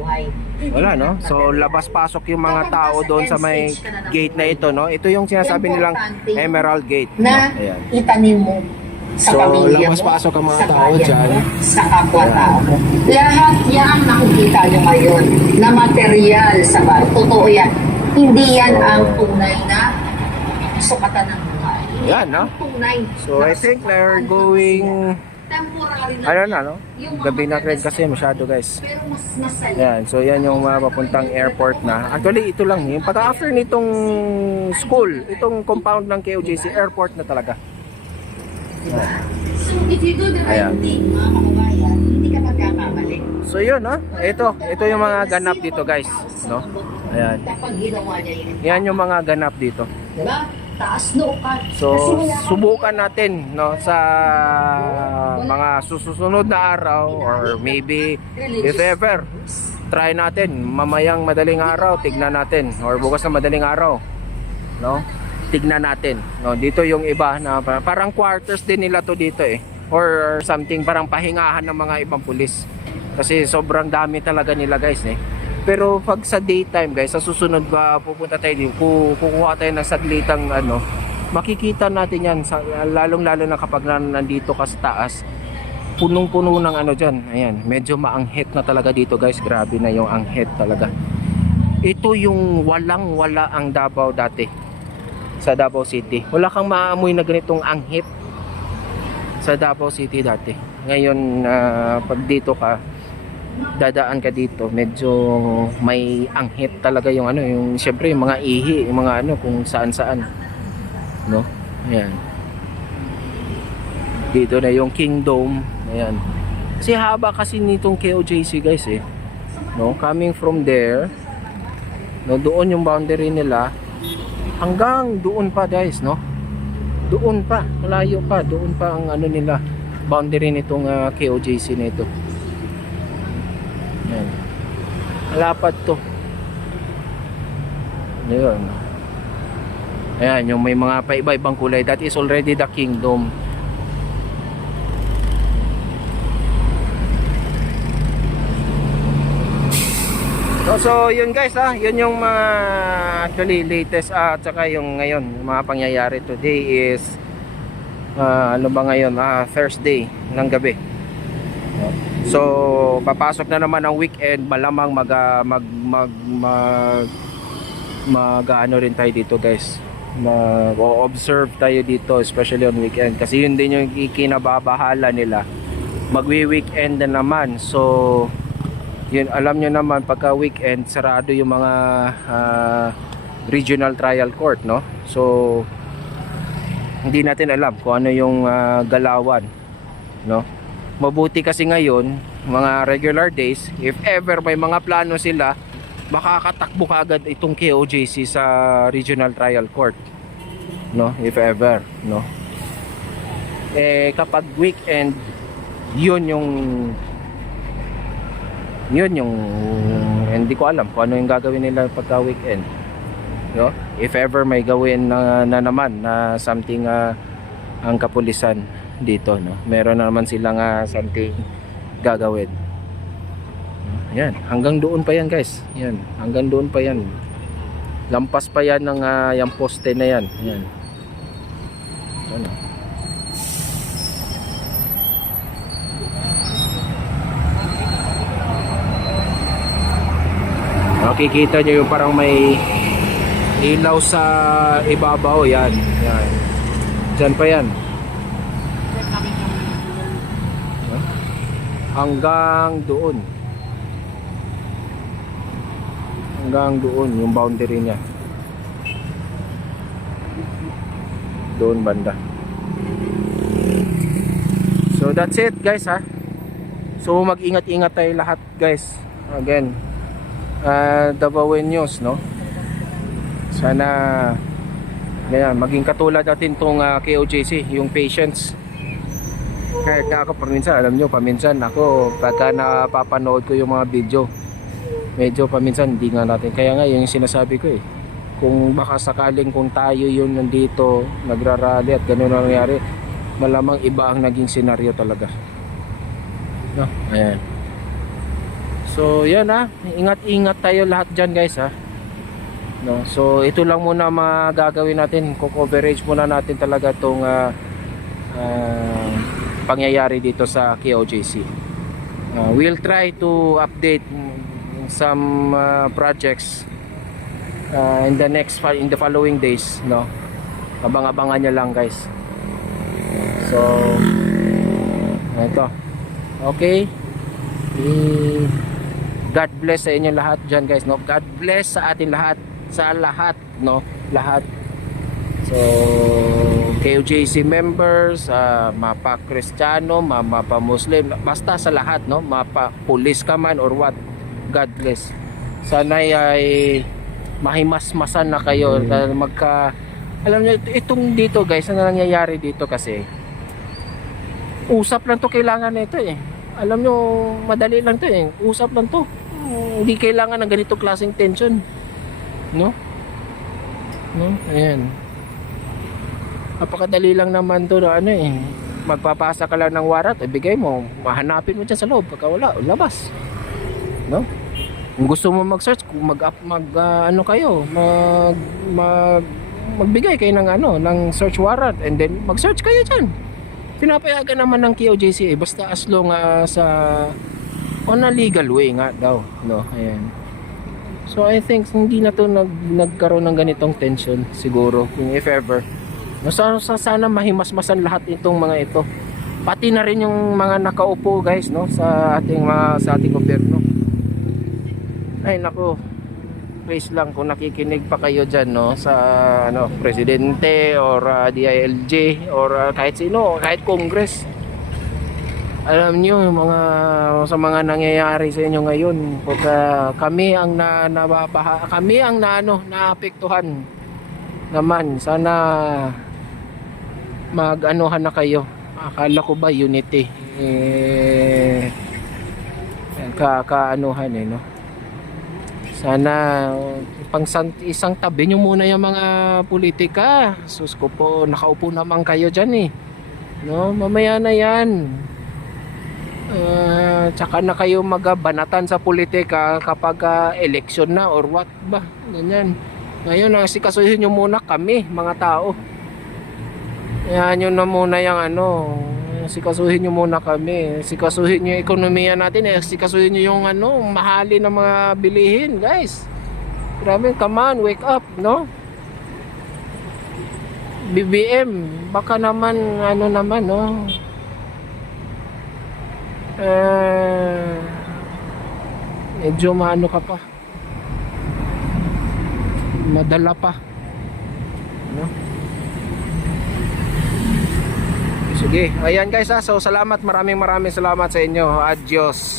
Wala, no? So labas-pasok yung mga tao doon sa may gate na ito, no? Ito yung sinasabi nilang Emerald Gate, no? Na Ayan. itanim mo sa So, pamilya mo, labas-pasok ang mga sa tao bayan dyan. mo, sa kapwa-tao mo. Lahat yan nakikita nyo ngayon na material sa bayan. Totoo yan. Hindi yan ang tunay na sukatan ng buhay. Yan, no? Tunay. So I think they're going Temporary lang. ano na, no? Gabi na rin kasi masyado, guys. Pero mas masaya. Yan, so yan yung papuntang airport na. Actually, ito lang. Yung pagka-after nitong school, itong compound ng KOJC, airport na talaga. So if you do the right thing, mga kababayan, hindi ka magkakamali. So yun, no? Ito yung mga ganap dito, guys. No? Ayan. Kapag ginawa niya yun. Yan yung mga ganap dito. Diba? Taas noo ka. So, Kasi wala kang- subukan natin, no, sa mga susunod na araw or maybe if ever try natin mamayang madaling araw, tignan natin, or bukas na madaling araw, no, tignan natin, no. Dito yung iba na parang quarters din nila to dito or something, parang pahingahan ng mga ibang pulis kasi sobrang dami talaga nila, guys. Pero pag sa daytime, guys, sa susunod pupunta tayo dito, kukuha tayo ng saglitang ano, makikita natin yan, lalong-lalo na kapag nandito ka sa taas, punong-puno ng ano dyan. Ayan, medyo maanghit na talaga dito, guys. Grabe na yung anghit talaga. Ito yung walang-wala ang Davao dati, sa Davao City. Wala kang maamoy na ganitong anghit sa Davao City dati. Ngayon, pag dito ka, dadaan ka dito, medyo may anghit talaga yung ano, yung syempre yung mga ihi, yung mga ano kung saan-saan, no? Ayan. Dito na yung Kingdom. Ayan. Kasi haba kasi nitong KOJC, guys, no? Coming from there, no, doon yung boundary nila hanggang doon pa, guys, no? Doon pa, malayo pa, doon pa ang ano nila, boundary nitong KOJC nito. Ayan. Malapad to. Ayan. Ayan, yung may mga paiba-ibang kulay. That is already the Kingdom. No, so yun guys yun yung mga actually latest at saka yung ngayon yung mga pangyayari today is ano ba ngayon? Thursday ng gabi. So papasok na naman ang weekend, malamang ano rin tayo dito guys. Mag-observe tayo dito especially on weekend kasi yun din yung ikinababahala nila. Magwi-weekend na naman. So yun, alam nyo naman pagka weekend sarado yung mga regional trial court, no? So hindi natin alam kung ano yung galawan, no? Mabuti kasi ngayon mga regular days, if ever may mga plano sila, makakatakbo kaagad itong KOJC sa regional trial court, no? If ever, no? Kapag weekend, yun yung hindi ko alam kung ano yung gagawin nila pagka weekend, no? If ever may gawin na naman na something ang kapulisan dito, no? Meron na naman silang something gagawin. Yan, hanggang doon pa yan guys. Yan, hanggang doon pa yan. Lampas pa yan ng yung poste na yan. Yan. Ano? Makikita nyo yung parang may ilaw sa ibabaw. Yan, yan. Diyan pa yan. Hanggang doon. Hanggang doon yung boundary niya. Doon banda. So that's it guys So mag-ingat-ingat tayo lahat guys. Again, Davaoan News, no? Sana ganyan, maging katulad natin tong KOJC, yung patience. Kaya ako paminsan, alam nyo, paminsan ako pagka napapanood ko yung mga video, medyo paminsan hindi nga natin, kaya nga yung sinasabi ko kung baka sakaling kung tayo yun nandito nagrarally at gano'n na nangyari, malamang iba ang naging senaryo talaga, no? Ayan. So yan ingat-ingat tayo lahat dyan guys no? So ito lang muna magagawin natin, coverage muna natin talaga itong pangyayari dito sa KOJC. We'll try to update some projects in the following days, no? Abang-abangan nyo lang guys. So ito, okay, God bless sa inyo lahat dyan guys, no? God bless sa atin lahat, sa lahat, no? Lahat. So KOJC members, mapa Kristiyano, mapa Muslim, basta sa lahat, no? Mapa pulis ka man or what, God bless. Sana ay mahimasmasan na kayo dahil alam niyo itong dito guys, ano nangyayari dito kasi usap lang to, kailangan nito alam nyo, madali lang to usap lang to, hindi kailangan ng ganitong klaseng tension, no? Ayan, napakadali lang naman to na magpapasa ka lang ng warat, ibigay mo, mahanapin mo dyan sa loob, pagka wala, labas, no? Kung gusto mo mag-search, magbigay kayo ng search warrant and then mag-search kayo dyan. Pinapayagan naman ng KOJC basta as long on a legal way nga daw, no? Ayan. So I think hindi na to nagkaroon ng ganitong tension siguro, kung if ever. No, sana mahimasmasan lahat itong mga ito. Pati na rin yung mga nakaupo guys, no, sa ating gobyerno. Ay nako, please lang kung nakikinig pa kayo dyan, no, sa presidente or DILG or kahit sino, kahit Congress, alam nyo yung sa mga nangyayari sa inyo ngayon, pagka kami ang naapektuhan naman, sana mag-anuhan na kayo. Akala ko ba unity kaanuhan no? Sana isang tabi nyo muna yung mga politika. Sus ko po, nakaupo naman kayo dyan no? Mamaya na yan, Tsaka na kayo magabanatan sa politika kapag election na or what ba, ganyan. Ngayon asikasuhin nyo muna kami mga tao. Yan yun na muna yung ano, sikasuhin nyo muna kami, sikasuhin nyo yung ekonomiya natin, sikasuhin nyo yung ano, mahalin ng mga bilihin, guys. Grabe, come on, wake up, no? BBM, baka naman ano naman, no? Medyo maano ka pa, madala pa, no? Sige, ayan guys ha. So salamat, maraming salamat sa inyo. Adios.